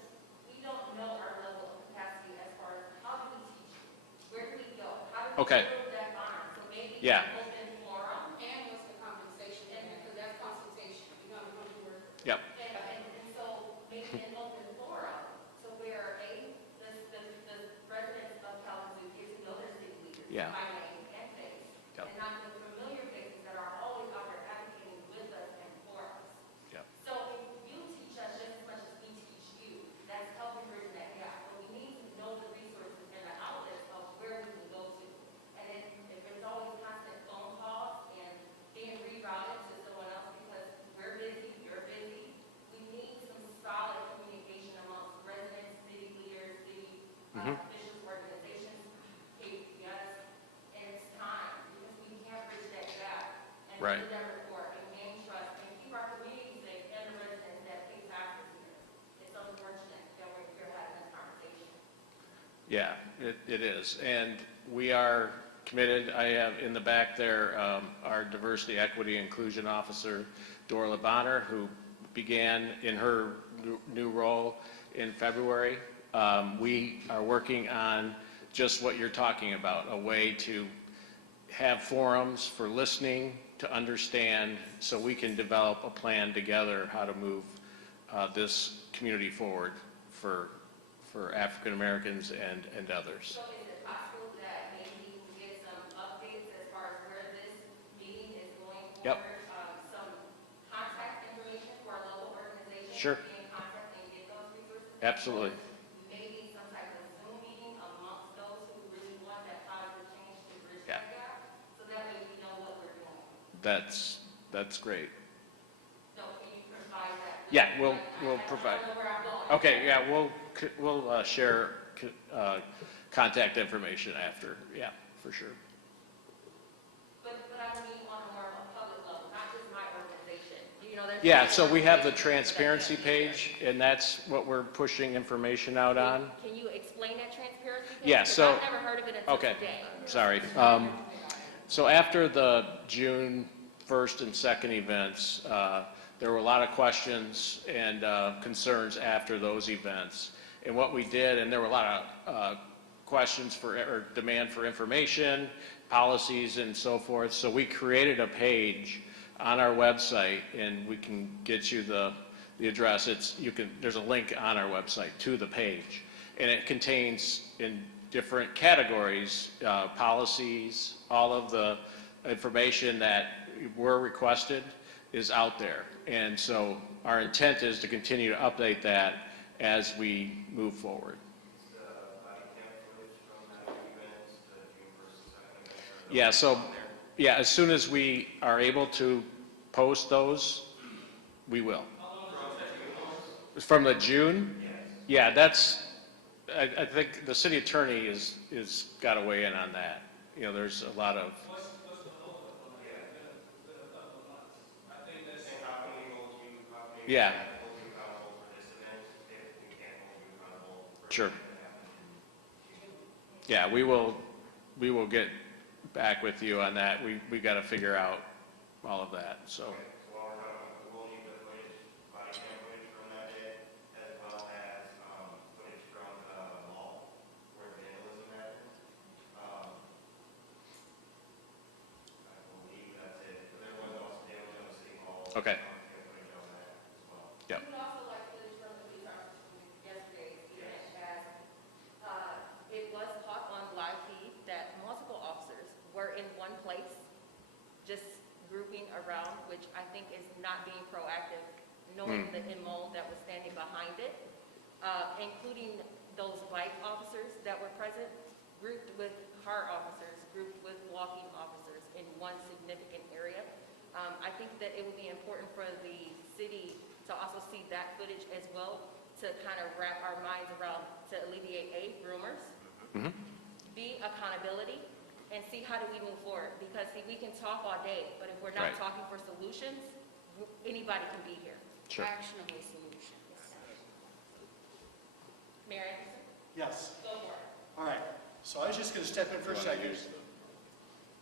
we don't know our level of capacity as far as how do we teach you? Where do we go? How do we Okay. build that bond? So maybe Yeah. an open forum. And what's the compensation, because that's consultation, you know, we're going to work. Yep. And so maybe an open forum to where the residents of Kalamazoo get to know their city leaders Yeah. by name and face, Yep. and not the familiar faces that are always out there advocating with us and for us. Yep. So if you teach us just as much as we teach you, that's helping bridge that gap. But we need to know the resources and the outlets of where we can go to. And if there's always constant phone calls and being rerouted to someone else because we're busy, you're busy, we need some solid communication amongst residents, city leaders, city officials, organizations, KPS, and it's time, because we can't bridge that gap and Right. build that rapport and gain trust and keep our community safe and the residents that pay taxes here. It's unfortunate that we're here having this conversation. Yeah, it is. And we are committed. I have in the back there our Diversity, Equity, Inclusion Officer, Dorla Bonner, who began in her new role in February. We are working on just what you're talking about, a way to have forums for listening, to understand, so we can develop a plan together how to move this community forward for African Americans and others. So is it possible that maybe we get some updates as far as where this meeting is going Yep. forward? Some contact information for our local organizations? Sure. To be in contact and get those resources? Absolutely. Maybe some type of Zoom meeting amongst those who really want that positive change to bridge Yeah. that gap? So that way we know what we're doing. That's great. So can you provide that? Yeah, we'll provide. I don't know where I'm going. Okay, yeah, we'll share contact information after. Yeah, for sure. But I mean on a more public level, not just my organization. You know, there's Yeah, so we have the transparency page, and that's what we're pushing information out on. Can you explain that transparency page? Yeah, 'Cause so- I've never heard of it until Okay, today. sorry. So after the June 1st and 2nd events, there were a lot of questions and concerns after those events. And what we did, and there were a lot of questions or demand for information, policies and so forth. So we created a page on our website, and we can get you the address. There's a link on our website to the page, and it contains in different categories, policies, all of the information that were requested is out there. And so our intent is to continue to update that as we move forward. Yeah, so, yeah, as soon as we are able to post those, we will. From the June? Yeah, that's, I think the city attorney is got to weigh in on that. You know, there's a lot of. Yeah. Sure. Yeah, we will get back with you on that. We got to figure out all of that, so. Okay. Yep. We would also like footage from the police officers from yesterday's event as it was caught on live feed that multiple officers were in one place, just grouping around, which I think is not being proactive, knowing the MO that was standing behind it, including those bike officers that were present, grouped with car officers, grouped with walking officers in one significant area. I think that it would be important for the city to also see that footage as well, to kind of wrap our minds around, to alleviate rumors, B, accountability, and see how do we move forward. Because see, we can talk all day, but if we're not Right. talking for solutions, anybody can be here. Sure. Actionable solutions. Mayor Anderson, Yes. go for it. All right. So I was just going to step in for a second. It's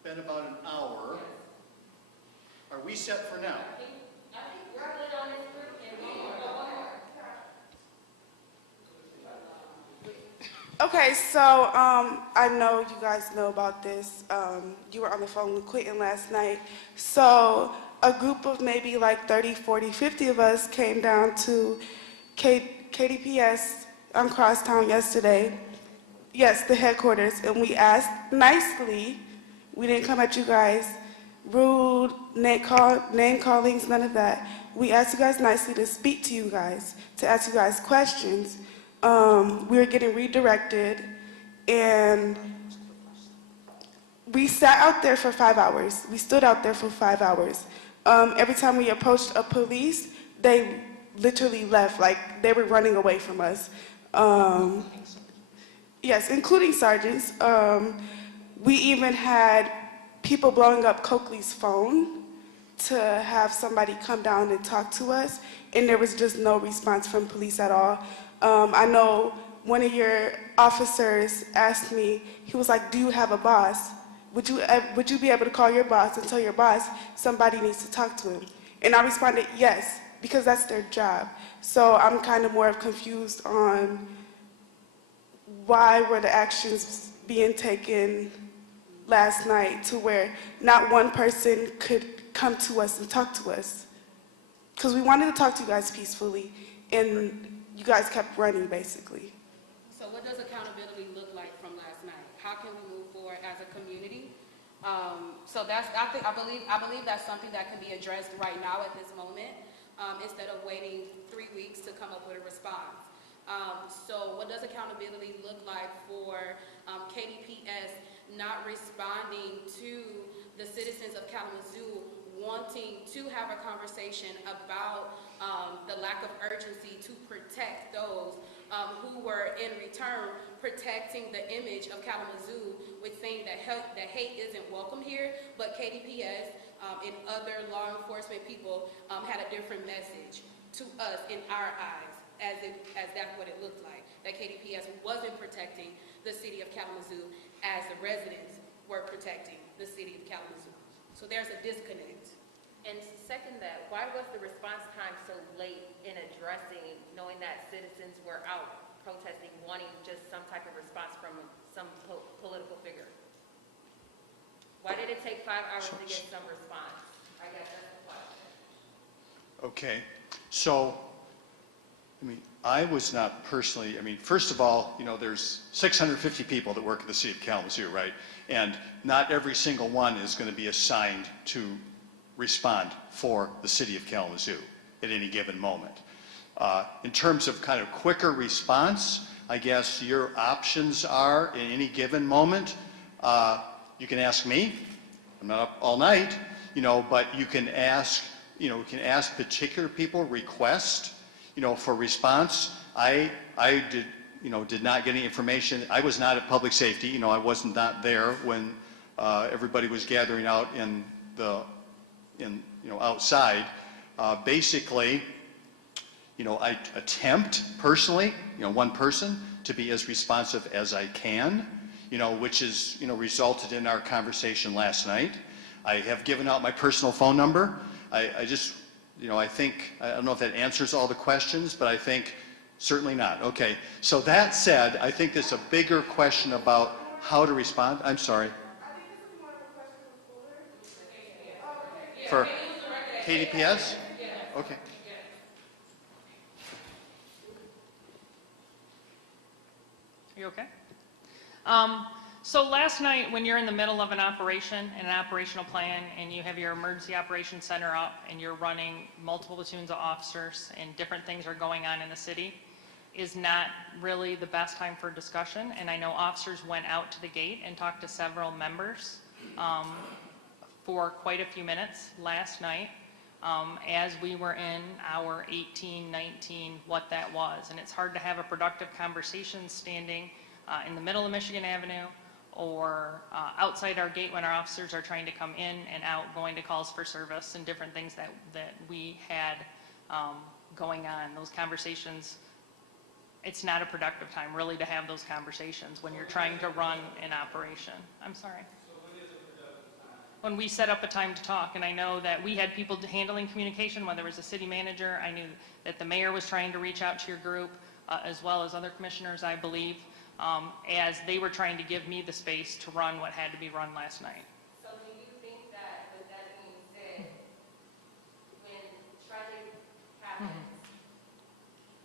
been about an hour. Are we set for now? I think we're good on this group, and we will go on. Okay, so I know you guys know about this. You were on the phone with Quentin last night. So a group of maybe like 30, 40, 50 of us came down to KDPS on Crosstown yesterday. Yes, the headquarters. And we asked nicely. We didn't come at you guys. Rude, name callings, none of that. We asked you guys nicely to speak to you guys, to ask you guys questions. We were getting redirected, and we sat out there for 5 hours. We stood out there for 5 hours. Every time we approached a police, they literally left, like they were running away from us. Yes, including sergeants. We even had people blowing up Coakley's phone to have somebody come down and talk to us, and there was just no response from police at all. I know one of your officers asked me, he was like, "Do you have a boss?" would you be able to call your boss and tell your boss somebody needs to talk to him? And I responded, yes, because that's their job. So I'm kind of more confused on why were the actions being taken last night to where not one person could come to us and talk to us. Because we wanted to talk to you guys peacefully, and you guys kept running, basically. So what does accountability look like from last night? How can we move forward as a community? So I believe that's something that can be addressed right now at this moment, instead of waiting 3 weeks to come up with a response. So what does accountability look like for KDPS not responding to the citizens of Kalamazoo wanting to have a conversation about the lack of urgency to protect those who were in return protecting the image of Kalamazoo with saying that hate isn't welcome here, but KDPS and other law enforcement people had a different message to us in our eyes, as that's what it looked like, that KDPS wasn't protecting the city of Kalamazoo as the residents were protecting the city of Kalamazoo. So there's a disconnect. And second that, why was the response time so late in addressing, knowing that citizens were out protesting, wanting just some type of response from some political figure? Why did it take 5 hours to get some response? I guess that's the question. Okay, so, I was not personally, first of all, there's 650 people that work in the city of Kalamazoo, right? And not every single one is going to be assigned to respond for the city of Kalamazoo at any given moment. In terms of kind of quicker response, I guess your options are in any given moment. You can ask me. I'm not up all night, but you can ask particular people, request, for response. I did not get any information. I was not at public safety. I wasn't not there when everybody was gathering out outside. Basically, I attempt personally, one person, to be as responsive as I can, which is, resulted in our conversation last night. I have given out my personal phone number. I just, I think, I don't know if that answers all the questions, but I think certainly not. Okay, so that said, I think there's a bigger question about how to respond. I'm sorry. For KDPS? Okay. Are you okay? So last night, when you're in the middle of an operation and an operational plan, and you have your emergency operations center up, and you're running multiple platoons of officers, and different things are going on in the city, is not really the best time for discussion. And I know officers went out to the gate and talked to several members for quite a few minutes last night as we were in our 1819 what that was. And it's hard to have a productive conversation standing in the middle of Michigan Avenue or outside our gate when our officers are trying to come in and out, going to calls for service and different things that we had going on. Those conversations, it's not a productive time really to have those conversations when you're trying to run an operation. I'm sorry. When we set up a time to talk, and I know that we had people handling communication, whether it was a city manager. I knew that the mayor was trying to reach out to your group, as well as other commissioners, I believe, as they were trying to give me the space to run what had to be run last night. So do you think that, with that being said, when tragic happens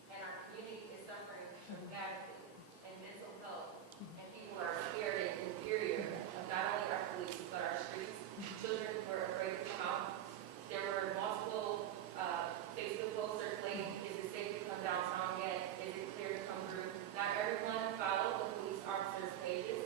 and our community is suffering dramatically and mental health, and people are scared and inferior of not only our police but our streets, children were afraid to come out. There were multiple Facebook posts circulating, is it safe to come downtown yet? Is it clear to come through? Not everyone followed the police officers' pages.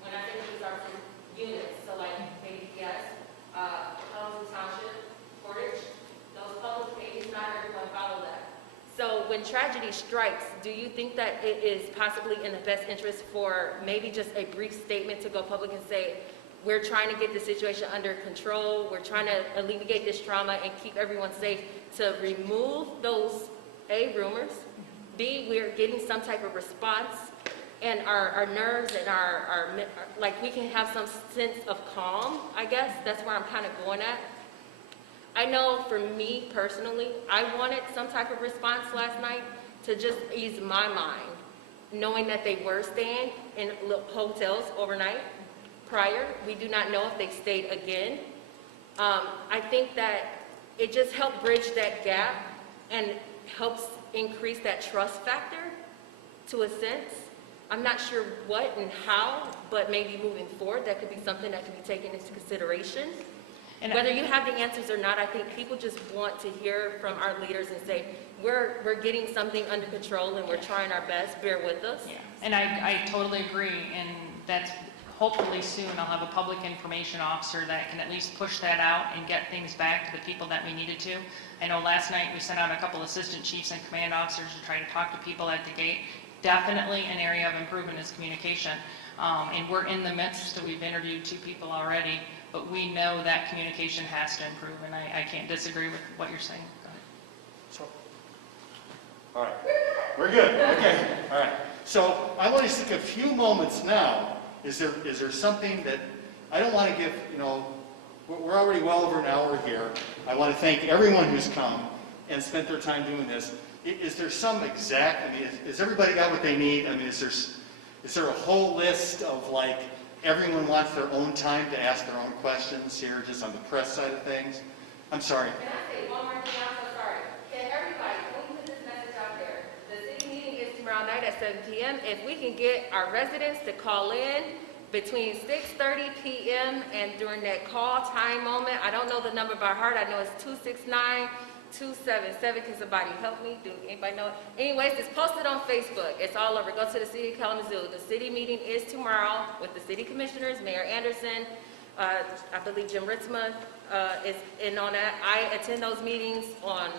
When I say police officers, units, so like KDPS, Kalamazoo Township, Portage, those public pages, not everyone followed that. So when tragedy strikes, do you think that it is possibly in the best interest for maybe just a brief statement to go public and say, we're trying to get the situation under control, we're trying to alleviate this trauma and keep everyone safe, to remove those, A, rumors, B, we're getting some type of response, and our nerves and like we can have some sense of calm, I guess. That's where I'm kind of going at. I know for me personally, I wanted some type of response last night to just ease my mind, knowing that they were staying in hotels overnight prior. We do not know if they stayed again. I think that it just helped bridge that gap and helps increase that trust factor to a sense. I'm not sure what and how, but maybe moving forward, that could be something that can be taken into consideration. And whether you have the answers or not, I think people just want to hear from our leaders and say, we're getting something under control and we're trying our best, bear with us. Yeah. And I totally agree, and that's hopefully soon I'll have a public information officer that can at least push that out and get things back to the people that we needed to. I know last night we sent out a couple assistant chiefs and command officers to try to talk to people at the gate. Definitely an area of improvement is communication. And we're in the midst, we've interviewed 2 people already, but we know that communication has to improve, and I can't disagree with what you're saying. Go ahead. So, all right, we're good, okay, all right. So I want to take a few moments now. Is there something that, I don't want to give, we're already well over an hour here. I want to thank everyone who's come and spent their time doing this. Is there some exact, is everybody got what they need? Is there a whole list of like, everyone wants their own time to ask their own questions here, just on the press side of things? I'm sorry. Can I say one more thing? I'm so sorry. Can everybody, when we put this message out there, the city meeting is tomorrow night at 7 p.m. If we can get our residents to call in between 6:30 p.m. and during that call time moment, I don't know the number by heart. I know it's 269-277. Can somebody help me? Do anybody know it? Anyways, it's posted on Facebook. It's all over. Go to the city of Kalamazoo. The city meeting is tomorrow with the city commissioners, Mayor Anderson, I believe Jim Ritzma is in on that. I attend those meetings on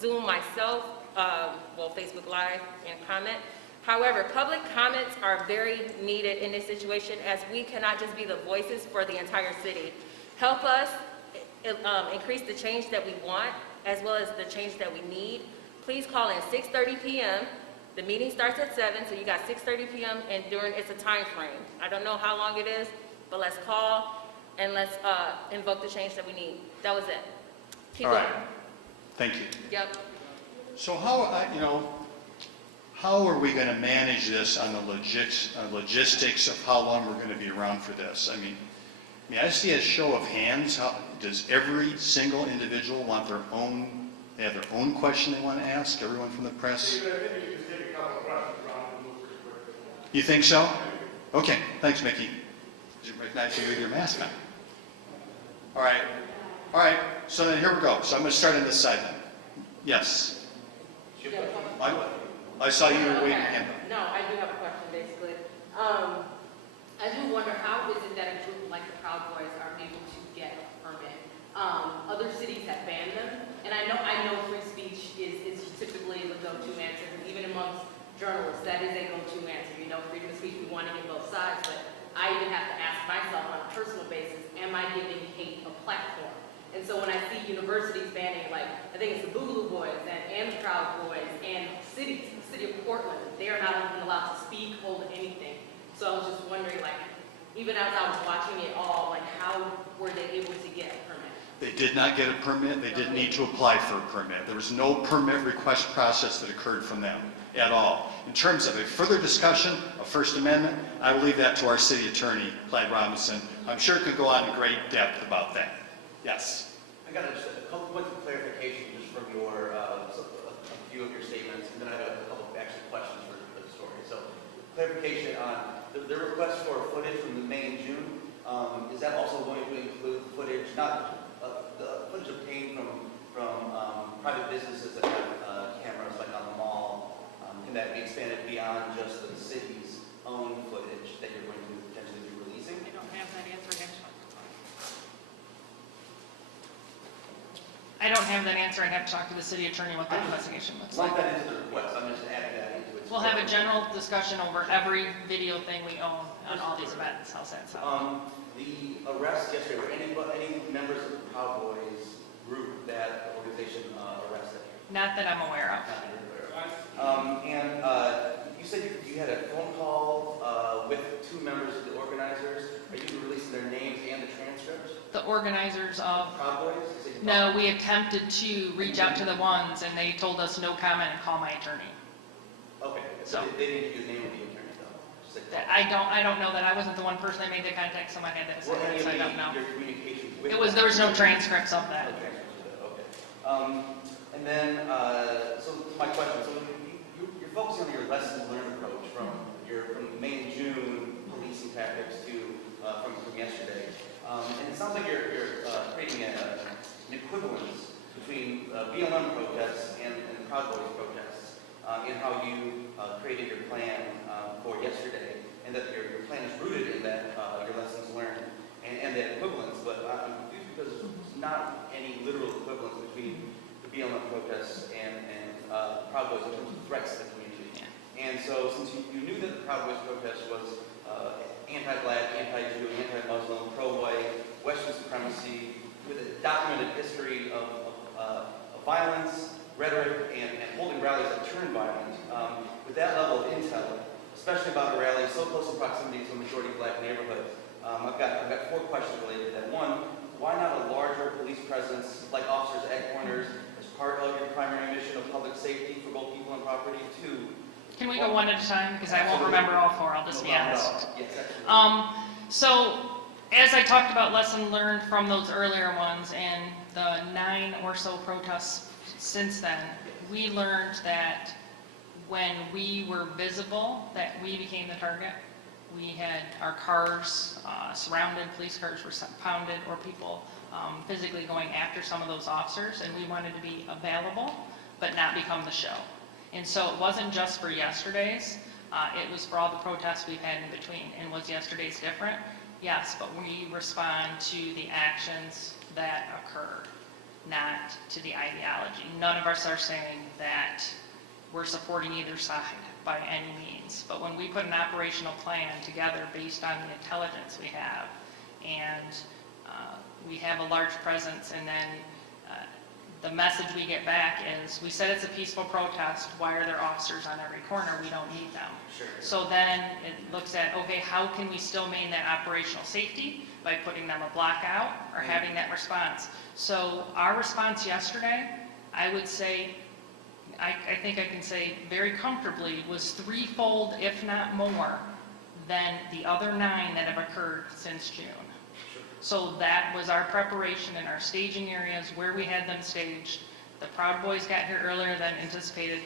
Zoom myself, Facebook Live and comment. However, public comments are very needed in this situation, as we cannot just be the voices for the entire city. Help us increase the change that we want, as well as the change that we need. Please call in 6:30 p.m. The meeting starts at 7, so you got 6:30 p.m. and it's a time frame. I don't know how long it is, but let's call and let's invoke the change that we need. That was it. Keep going. Thank you. Yep. So how are we going to manage this on the logistics of how long we're going to be around for this? I see a show of hands. Does every single individual want they have their own question they want to ask? Everyone from the press? You think so? Okay, thanks, Mickey. Did you recognize you with your mask on? All right, so then here we go. So I'm going to start on this side then. Yes. I saw you were waving your hand up. No, I do have a question, basically. I do wonder, how is it that a group like the Proud Boys are able to get a permit? Other cities have banned them, and I know free speech is typically the go-to answer, and even amongst journalists, that is a go-to answer. Freedom of speech, we want to get both sides, but I even have to ask myself on a personal basis, am I giving hate a platform? And so when I see universities banning, like, I think it's the Boogaloo Boys and the Proud Boys and the city of Portland, they are not even allowed to speak, hold anything. So I was just wondering, like, even as I was watching it all, like, how were they able to get a permit? They did not get a permit. They didn't need to apply for a permit. There was no permit request process that occurred from them at all. In terms of a further discussion of First Amendment, I will leave that to our city attorney, Clyde Robinson. I'm sure it could go on in great depth about that. Yes. I got just a couple points of clarification just from your a few of your statements, and then I have a couple of actual questions for the story. So, clarification on the request for footage from the May and June. Is that also going to include footage, not the footage obtained from private businesses that have cameras, like on the mall? Can that be expanded beyond just the city's own footage that you're going to potentially be releasing? I don't have that answer. I don't have that answer. I'd have to talk to the city attorney what that investigation looks like. Lump that into the request. I'm just adding that into it. We'll have a general discussion over every video thing we own on all these events. How's that sound? The arrest yesterday, were any members of the Proud Boys group that organization arrested? Not that I'm aware of. And you said you had a phone call the organizers of, Proud Boys? Is it no, we attempted to reach out to the ones, and they told us no comment and call my attorney. Okay, So- so they didn't give you the name of the attorney though? Just like- I don't know that. I wasn't the one person that made the contact. Someone had that Well, any assignment, so I of don't know. your communications with. There was no transcripts of that. Okay. And then, so my question, so you're focusing on your lessons learned approach from May and June policing tactics to, from yesterday. And it sounds like you're creating an equivalence between BLM protests and the Proud Boys protests in how you created your plan for yesterday, and that your plan is rooted in that, your lessons learned and that equivalence. But I'm confused because there's not any literal equivalence between the BLM protests and Proud Boys in terms of threats to the community. Yeah. And so since you knew that the Proud Boys protest was anti-black, anti-Jew, anti-Muslim, pro-white, Western supremacy, with a documented history of violence, rhetoric, and holding rallies that turn violent, with that level of intel, especially about a rally so close in proximity to a majority black neighborhood, I've got 4 questions related to that. One, why not a larger police presence like officers at corners as part of your primary mission of public safety for both people and property? 2, Can we go one at a time? Because I won't remember all 4. I'll just be honest. Yes, absolutely. So, as I talked about lesson learned from those earlier ones and the 9 or so protests since then, we learned that when we were visible, that we became the target. We had our cars surrounded, police cars were pounded, or people physically going after some of those officers, and we wanted to be available, but not become the show. And so it wasn't just for yesterday's, it was for all the protests we've had in between. And was yesterday's different? Yes, but we respond to the actions that occurred, not to the ideology. None of us are saying that we're supporting either side by any means. But when we put an operational plan together based on the intelligence we have, and we have a large presence, and then the message we get back is, we said it's a peaceful protest, why are there officers on every corner? We don't need them. Sure. So then it looks at, okay, how can we still maintain that operational safety by putting them a block out or having that response? So our response yesterday, I would say, I think I can say very comfortably, was threefold, if not more, than the other 9 that have occurred since June. So that was our preparation in our staging areas where we had them staged. The Proud Boys got here earlier than anticipated.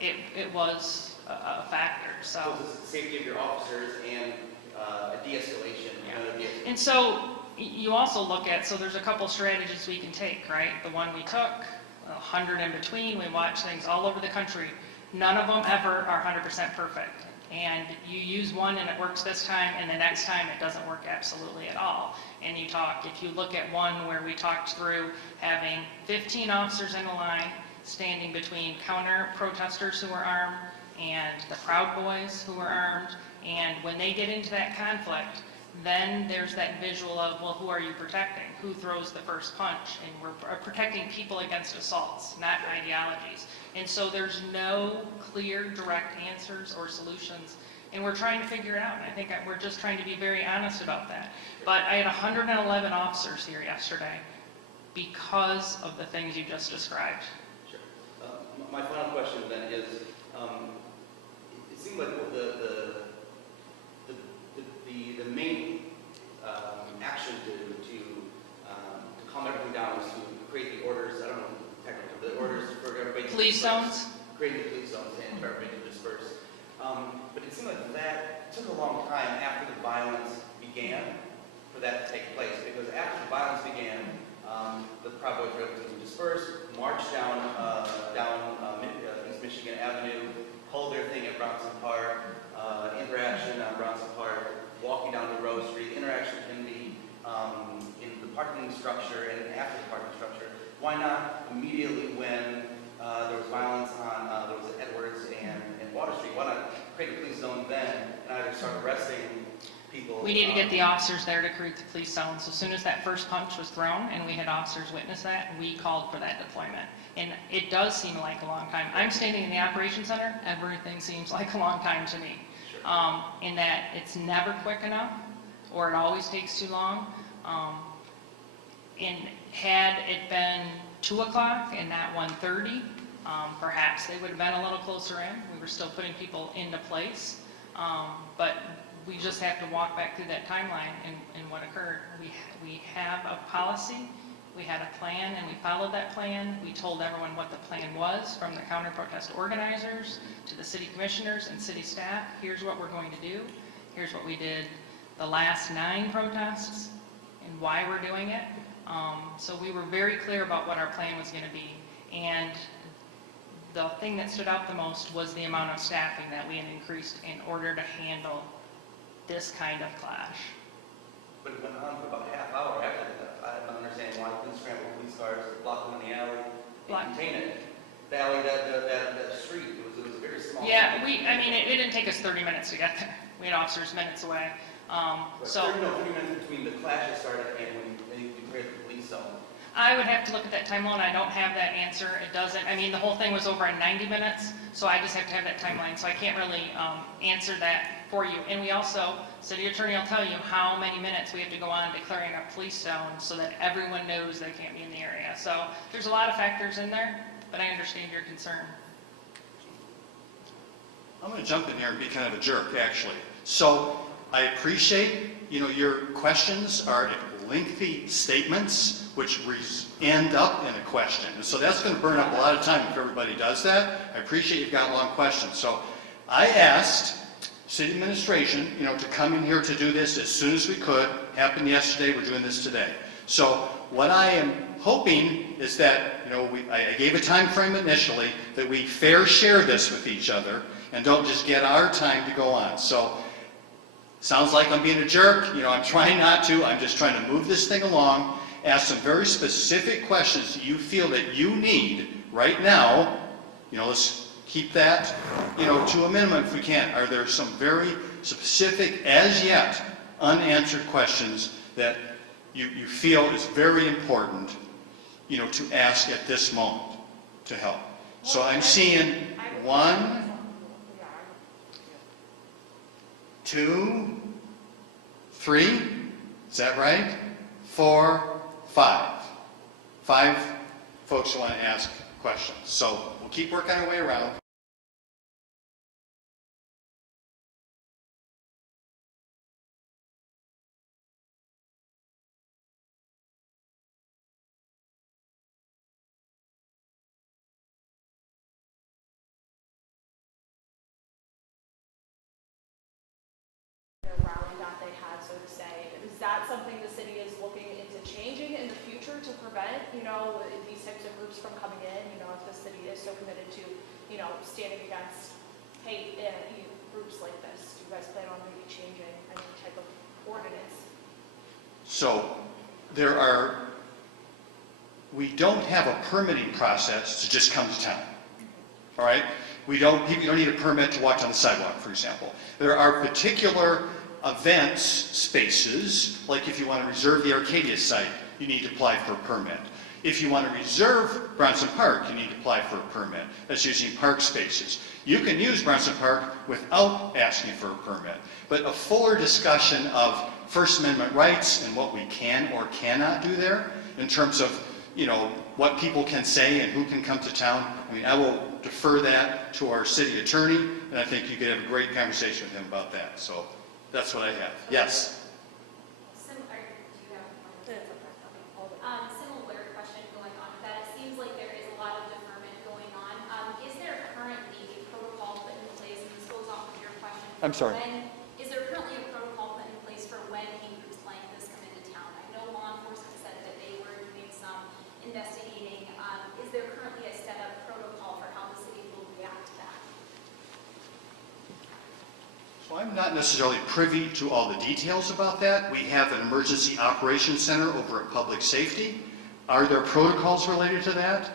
It was a factor. So it's the safety of your officers and a de-escalation. Yeah. And so you also look at, so there's a couple strategies we can take, right? The one we took, 100 in between, we watch things all over the country. None of them ever are 100% perfect. And you use one and it works this time, and the next time it doesn't work absolutely at all. And you talk, if you look at one where we talked through having 15 officers in a line standing between counter protesters who were armed and the Proud Boys who were armed, and when they get into that conflict, then there's that visual of, well, who are you protecting? Who throws the first punch? And we're protecting people against assaults, not ideologies. And so there's no clear, direct answers or solutions. And we're trying to figure it out. And I think we're just trying to be very honest about that. But I had 111 officers here yesterday because of the things you just described. Sure. My final question then is, it seems like the main action to calm everything down was to create the orders. I don't know technically the orders for everybody. Police zones. Creating the police zones and for everybody to disperse. But it seemed like that took a long time after the violence began for that to take place. Because after the violence began, the Proud Boys were able to disperse, march down East Michigan Avenue, hold their thing at Bronson Park, interaction on Bronson Park, walking down the Rose Street, interaction in the parking structure and after the parking structure. Why not immediately when there was violence on there was Edwards and Water Street? Why not create a police zone then and either start arresting people? We need to get the officers there to create the police zones. As soon as that first punch was thrown and we had officers witness that, we called for that deployment. And it does seem like a long time. I'm standing in the operations center. Everything seems like a long time to me. Sure. In that it's never quick enough, or it always takes too long. And had it been 2 o'clock and not 1:30, perhaps they would have been a little closer in. We were still putting people into place. But we just have to walk back through that timeline and what occurred. We have a policy, we had a plan, and we followed that plan. We told everyone what the plan was, from the counter-protest organizers to the city commissioners and city staff. Here's what we're going to do. Here's what we did the last 9 protests and why we're doing it. So we were very clear about what our plan was going to be. And the thing that stood out the most was the amount of staffing that we had increased in order to handle this kind of clash. But it went on for about a half hour after that. I don't understand why we couldn't scramble police cars, block them in the alley, and contain it. The alley, that street, it was a very small. Yeah, I mean, it didn't take us 30 minutes to get there. We had officers minutes away. So 30 minutes between the clash that started and when you declared the police zone. I would have to look at that timeline. I don't have that answer. It doesn't. I mean, the whole thing was over in 90 minutes, so I just have to have that timeline. So I can't really answer that for you. And we also, city attorney will tell you how many minutes we have to go on declaring a police zone so that everyone knows they can't be in the area. So there's a lot of factors in there, but I understand your concern. I'm going to jump in here and be kind of a jerk, actually. So I appreciate, your questions are lengthy statements which end up in a question. And so that's going to burn up a lot of time if everybody does that. I appreciate you've got long questions. So I asked city administration, to come in here to do this as soon as we could. Happened yesterday, we're doing this today. So what I am hoping is that, I gave a time frame initially, that we fair share this with each other and don't just get our time to go on. So sounds like I'm being a jerk. I'm trying not to. I'm just trying to move this thing along, ask some very specific questions that you feel that you need right now. Let's keep that, to a minimum if we can. Are there some very specific, as yet, unanswered questions that you feel is very important, to ask at this moment to help? So I'm seeing 1, 2, 3, is that right? 4, 5. 5 folks want to ask questions. So we'll keep working our way around. Rally that they had, so to say. Is that something the city is looking into changing in the future to prevent, these types of groups from coming in? If the city is so committed to, standing against hate groups like this, do you guys plan on maybe changing any type of ordinance? So we don't have a permitting process to just come to town. All right? You don't need a permit to walk down the sidewalk, for example. There are particular events spaces, like if you want to reserve the Arcadia site, you need to apply for a permit. If you want to reserve Bronson Park, you need to apply for a permit. That's using park spaces. You can use Bronson Park without asking for a permit. But a fuller discussion of First Amendment rights and what we can or cannot do there in terms of, what people can say and who can come to town, I will defer that to our city attorney, and I think you could have a great conversation with him about that. So that's what I have. Yes? Similar question going on with that. It seems like there is a lot of deferment going on. Is there currently a protocol put in place, and this goes off of your question? I'm sorry. Is there currently a protocol put in place for when groups like this come into town? I know law enforcement said that they were doing some investigating. Is there currently a set up protocol for how the city will react to that? So I'm not necessarily privy to all the details about that. We have an emergency operations center over at Public Safety. Are there protocols related to that?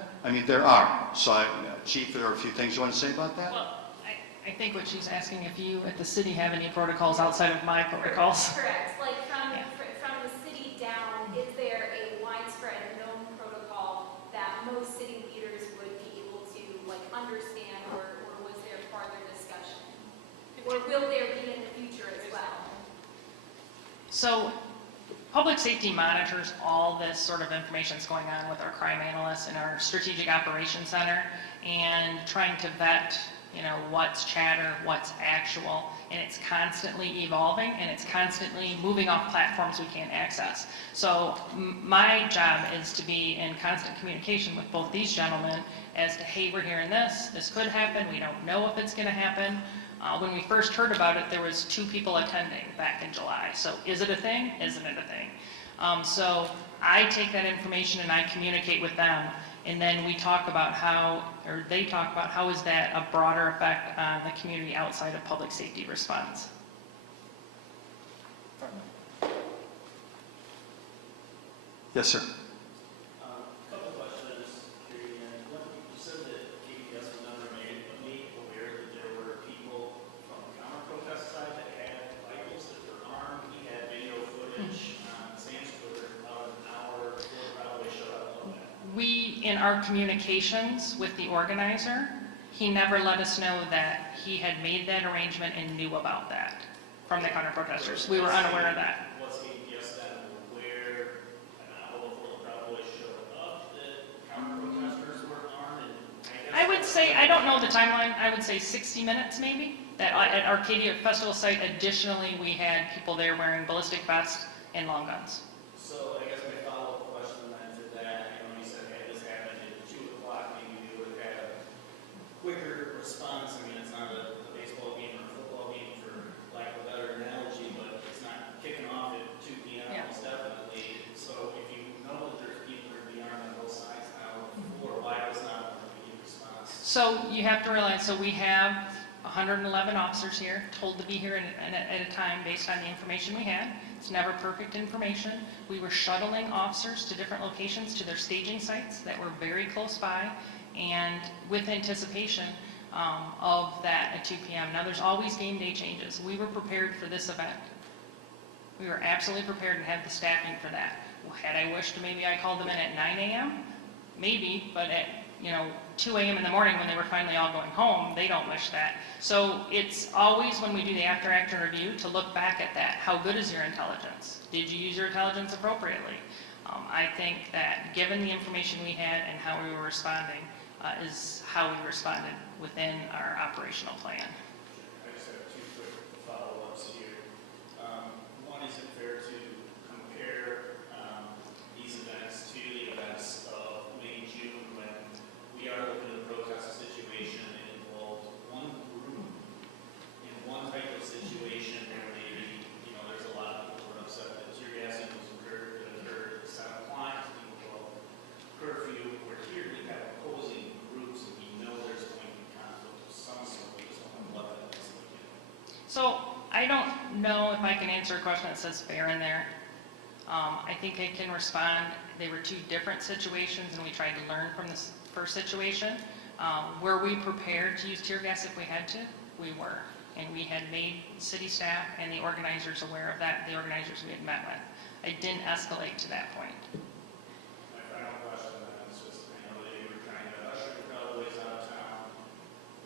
There are. So, Chief, there are a few things you want to say about that? Well, I think what she's asking, if you at the city have any protocols outside of my protocols. Correct. Like from the city down, is there a widespread known protocol that most city leaders would be able to understand, or was there farther discussion? Or will there be in the future as well? So Public safety monitors all this sort of information that's going on with our crime analysts and our strategic operations center, and trying to vet, what's chatter, what's actual, and it's constantly evolving, and it's constantly moving off platforms we can't access. So my job is to be in constant communication with both these gentlemen as to, hey, we're hearing this could happen, we don't know if it's going to happen. When we first heard about it, there was 2 people attending back in July. So is it a thing? Isn't it a thing? So I take that information and I communicate with them, and then we talk about they talk about how is that a broader effect on the community outside of public safety response. Yes, sir. Couple questions. You said that KPS was never made aware that there were people from the counter-protest side that had rifles that were armed. He had video footage on Sam's Twitter about an hour before the rally showed up. We, in our communications with the organizer, he never let us know that he had made that arrangement and knew about that from the counter-protesters. We were unaware of that. Was KPS then aware an hour before the rally showed up that counter-protesters were armed? I would say, I don't know the timeline, I would say 60 minutes maybe, that at Arcadia Festival site, additionally, we had people there wearing ballistic vests and long guns. So I guess my follow-up question then to that, you said, hey, this happened at 2 o'clock, maybe we would have had a quicker response. I mean, it's not a baseball game or a football game, for lack of a better analogy, but it's not kicking off at 2 p.m. Most definitely. So if you know that there's people who are being armed on both sides now, before, why was not an immediate response? So you have to realize, so we have 111 officers here, told to be here at a time based on the information we had. It's never perfect information. We were shuttling officers to different locations, to their staging sites that were very close by, and with anticipation of that at 2 p.m. Now, there's always game day changes. We were prepared for this event. We were absolutely prepared and had the staffing for that. Had I wished maybe I called them in at 9 a.m.? Maybe, but at 2 a.m. in the morning when they were finally all going home, they don't wish that. So it's always, when we do the after-action review, to look back at that. How good is your intelligence? Did you use your intelligence appropriately? I think that given the information we had and how we were responding is how we responded within our operational plan. I just have 2 quick follow-ups here. One, is it fair to compare these events to the events of May, June, when we are looking at a protest situation that involved one group in one type of situation where maybe, there's a lot of people who are upset that tear gassing was occurred at 7 o'clock, people call curfew, where here we have opposing groups and we know there's going to be conflict of some sort based on what that is looking at. So I don't know if I can answer a question that says fair in there. I think I can respond. They were 2 different situations, and we tried to learn from this first situation. Were we prepared to use tear gas if we had to? We were. And we had made city staff and the organizers aware of that, the organizers we had met with. I didn't escalate to that point. My final question then is just, I know that you were trying to usher the Cowboys out of town,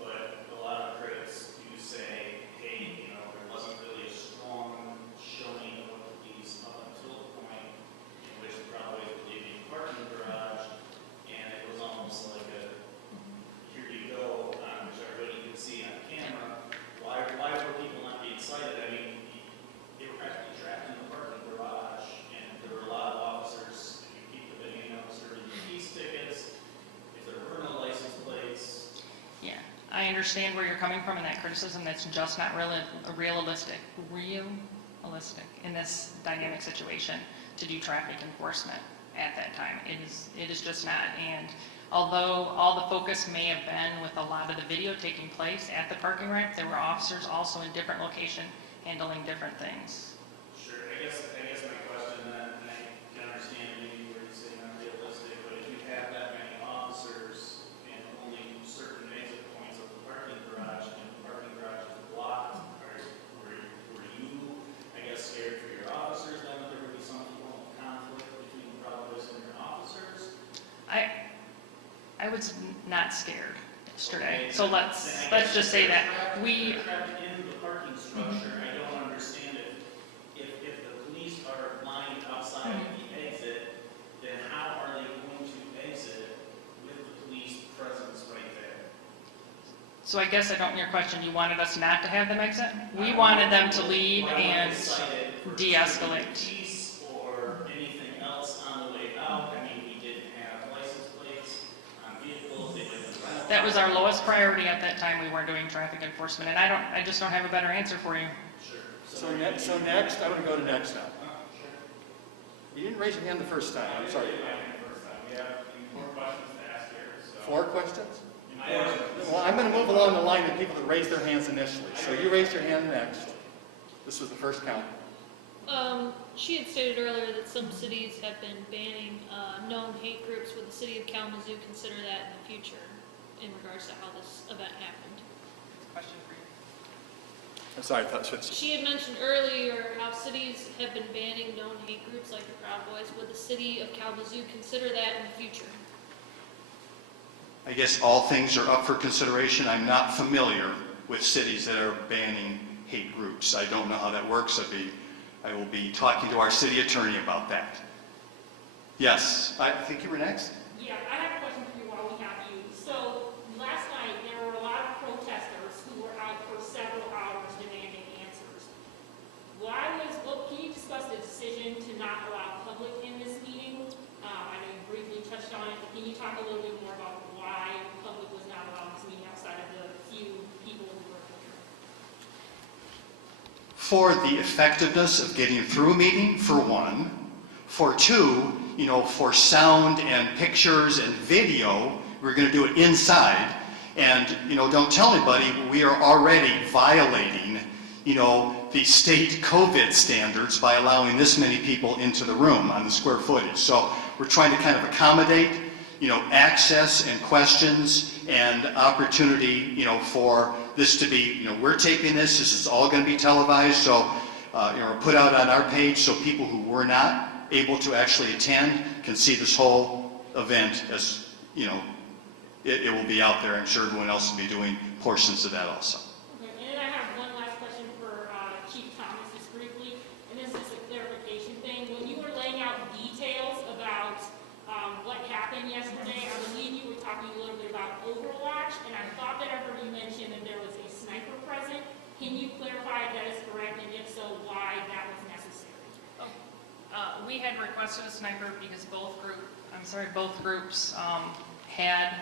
but a lot of critics do say, hey, there wasn't really a strong showing of the police up until the point in which the Cowboys were leaving the parking garage, and it was almost like a, here you go, which everybody could see on camera. Why were people not being cited? I mean, they were practically trapped in the parking garage, and there were a lot of officers. If you keep the video serving peace tickets, if there were no license plates. Yeah, I understand where you're coming from in that criticism. That's just not really realistic in this dynamic situation to do traffic enforcement at that time. It is just not. And although all the focus may have been with a lot of the video taking place at the parking ramp, there were officers also in different locations handling different things. Sure. I guess my question then, and I can understand maybe where you say not realistic, but if you have that many officers and only certain exit points of the parking garage, and the parking garage is blocked, were you, I guess, scared for your officers then that there would be some form of conflict between the Cowboys and your officers? I was not scared yesterday. Okay, So let's just say that we. Trapped in the parking structure. I don't understand if the police are lined outside So I guess I don't hear your question. You wanted us not to have them exit? We wanted them to leave and de-escalate. Peace or anything else on the way out. I mean, we didn't have license plates on vehicles. They lived in rental. That was our lowest priority at that time. We weren't doing traffic enforcement, and I just don't have a better answer for you. Sure. So next, I'm going to go to next now. You didn't raise your hand the first time, I'm sorry. We have 4 questions to ask here. So. 4 questions? Well, I'm going to move along the line of people that raised their hands initially. So you raised your hand next. This was the first count. She had stated earlier that some cities have been banning known hate groups. Would the city of Kalamazoo consider that in the future in regards to how this event happened? Question for you. I'm sorry, I thought it was... She had mentioned earlier how cities have been banning known hate groups like the Proud Boys. Would the city of Kalamazoo consider that in the future? I guess all things are up for consideration. I'm not familiar with cities that are banning hate groups. I don't know how that works. I will be talking to our city attorney about that. Yes, I think you were next. Yeah, I have a question for you while we have you. So last night there were a lot of protesters who were out for several hours demanding answers. Can you discuss the decision to not allow public in this meeting? I know you briefly touched on it, but can you talk a little bit more about why the public was not allowed in this meeting outside of the few people who were here? For the effectiveness of getting through a meeting, for one. For two, for sound and pictures and video, we're going to do it inside. And, don't tell anybody, we are already violating, the state COVID standards by allowing this many people into the room on the square footage. So we're trying to kind of accommodate, access and questions and opportunity, for this to be, we're taping this is all going to be televised, so, put out on our page so people who were not able to actually attend can see this whole event as, it will be out there. I'm sure everyone else will be doing portions of that also. Okay, and then I have one last question for Chief Thomas, just briefly, and this is a clarification thing. When you were laying out details about what happened yesterday, I believe you were talking a little bit about Overwatch, and I thought that I heard you mention that there was a sniper present. Can you clarify if that is correct, and if so, why that was necessary? We had requested a sniper because both groups had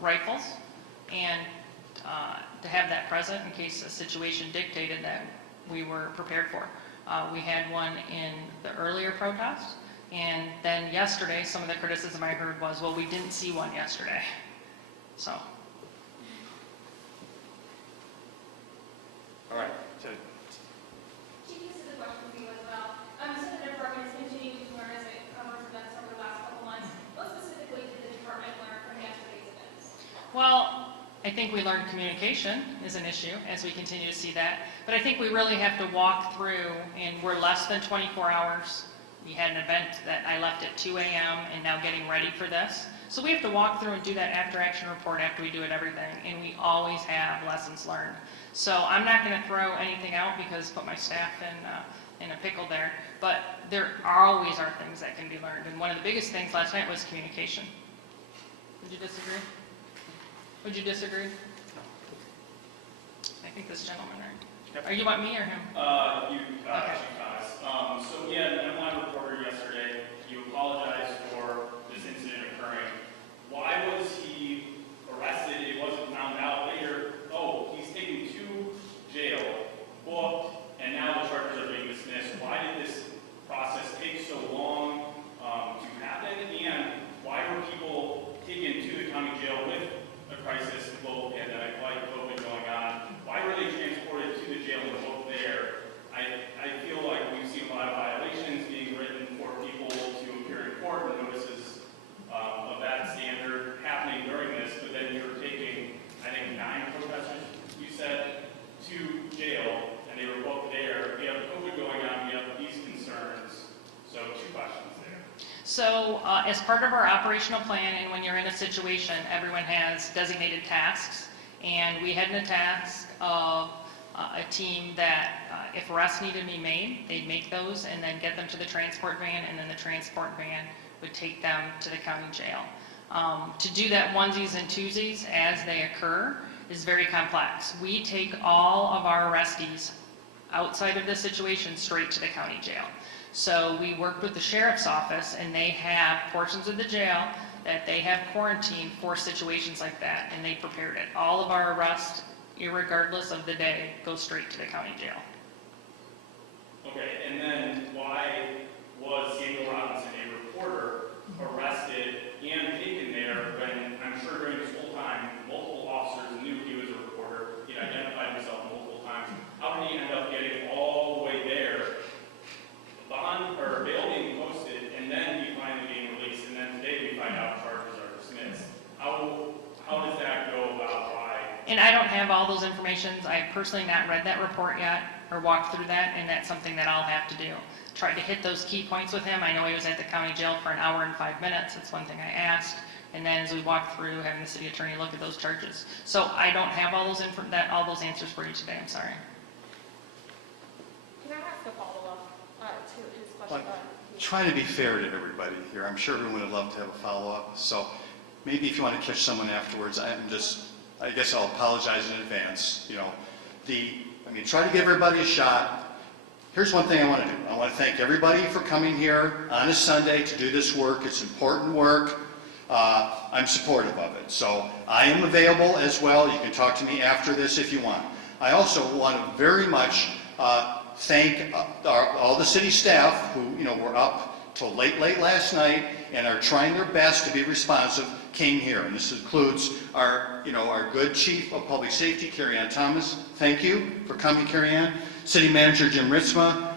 rifles, and to have that present in case a situation dictated that we were prepared for. We had one in the earlier protest, and then yesterday, some of the criticism I heard was, well, we didn't see one yesterday. So. All right. Chief, this is a question for you as well. You said the department is continuing to learn as it covers events over the last couple months. What specifically did the department learn from yesterday's events? Well, I think we learned communication is an issue as we continue to see that. But I think we really have to walk through, and we're less than 24 hours. We had an event that I left at 2 a.m. and now getting ready for this. So we have to walk through and do that after-action report after we do it everything, and we always have lessons learned. So I'm not going to throw anything out because put my staff in a pickle there, but there always are things that can be learned. And one of the biggest things last night was communication. Would you disagree? Would you disagree? I think this gentleman, right? Or you want me or him? You, okay. Chief Thomas. So we had an M-Line reporter yesterday. You apologized for this incident occurring. Why was he arrested? It wasn't found out later. Oh, he's taken to jail, booked, and now the charges are being dismissed. Why did this process take so long to happen? And why were people taken to the county jail with a crisis, global pandemic like COVID going on? Why were they transported to the jail and booked there? I feel like we've seen a lot of violations being written for people to appear in court and notices of that standard happening during this, but then you're taking, I think, 9 protesters, you said, to jail, and they were booked there. We have COVID going on, we have these concerns. So 2 questions there. So as part of our operational plan, and when you're in a situation, everyone has designated tasks, and we had a task of a team that if arrests needed to be made, they'd make those and then get them to the transport van, and then the transport van would take them to the county jail. To do that onesies and twosies as they occur is very complex. We take all of our arrestees outside of the situation straight to the county jail. So we worked with the sheriff's office, and they have portions of the jail that they have quarantined for situations like that, and they prepared it. All of our arrests, irregardless of the day, go straight to the county jail. Okay, and then why was Samuel Robinson, a reporter, arrested and taken there when I'm sure during this whole time, multiple officers knew he was a reporter, he'd identified himself multiple times. How did he end up getting all the way there, bond or bail being posted, and then he finally being released, and then today we find out charges are dismissed? How does that go about why? And I don't have all those informations. I have personally not read that report yet or walked through that, and that's something that I'll have to do. Tried to hit those key points with him. I know he was at the county jail for an hour and 5 minutes. That's one thing I asked. And then as we walked through, having the city attorney look at those charges. So I don't have all those answers for you today. I'm sorry. Can I ask a follow-up to his question? Trying to be fair to everybody here. I'm sure everyone would love to have a follow-up. So maybe if you want to catch someone afterwards, I guess I'll apologize in advance. Try to give everybody a shot. Here's one thing I want to do. I want to thank everybody for coming here on a Sunday to do this work. It's important work. I'm supportive of it. So I am available as well. You can talk to me after this if you want. I also want to very much thank all the city staff who were up till late last night and are trying their best to be responsive, came here. And this includes our good Chief of Public Safety, Carrie-Ann Thomas. Thank you for coming, Carrie-Ann. City Manager Jim Ritzma,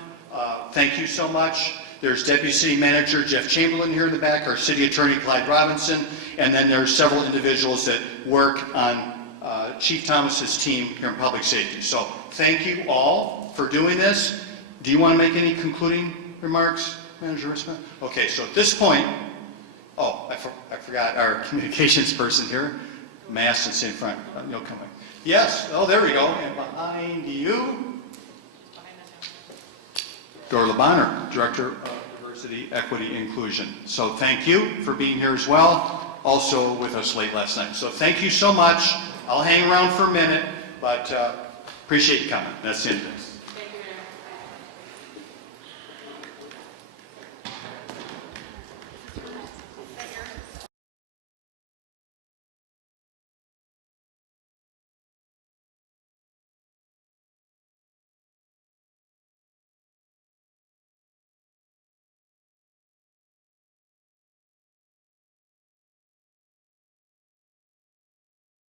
thank you so much. There's Deputy City Manager Jeff Chamberlain here in the back, our City Attorney Clyde Robinson, and then there's several individuals that work on Chief Thomas's team here in Public Safety. So thank you all for doing this. Do you want to make any concluding remarks, Manager Ritzma? Okay, so at this point, I forgot our communications person here. Mass and sit in front. No coming. Yes. Oh, there we go. And behind you, Dora LeBonner, Director of Diversity, Equity, Inclusion. So thank you for being here as well. Also with us late last night. So thank you so much. I'll hang around for a minute, but appreciate you coming. That's the end of it.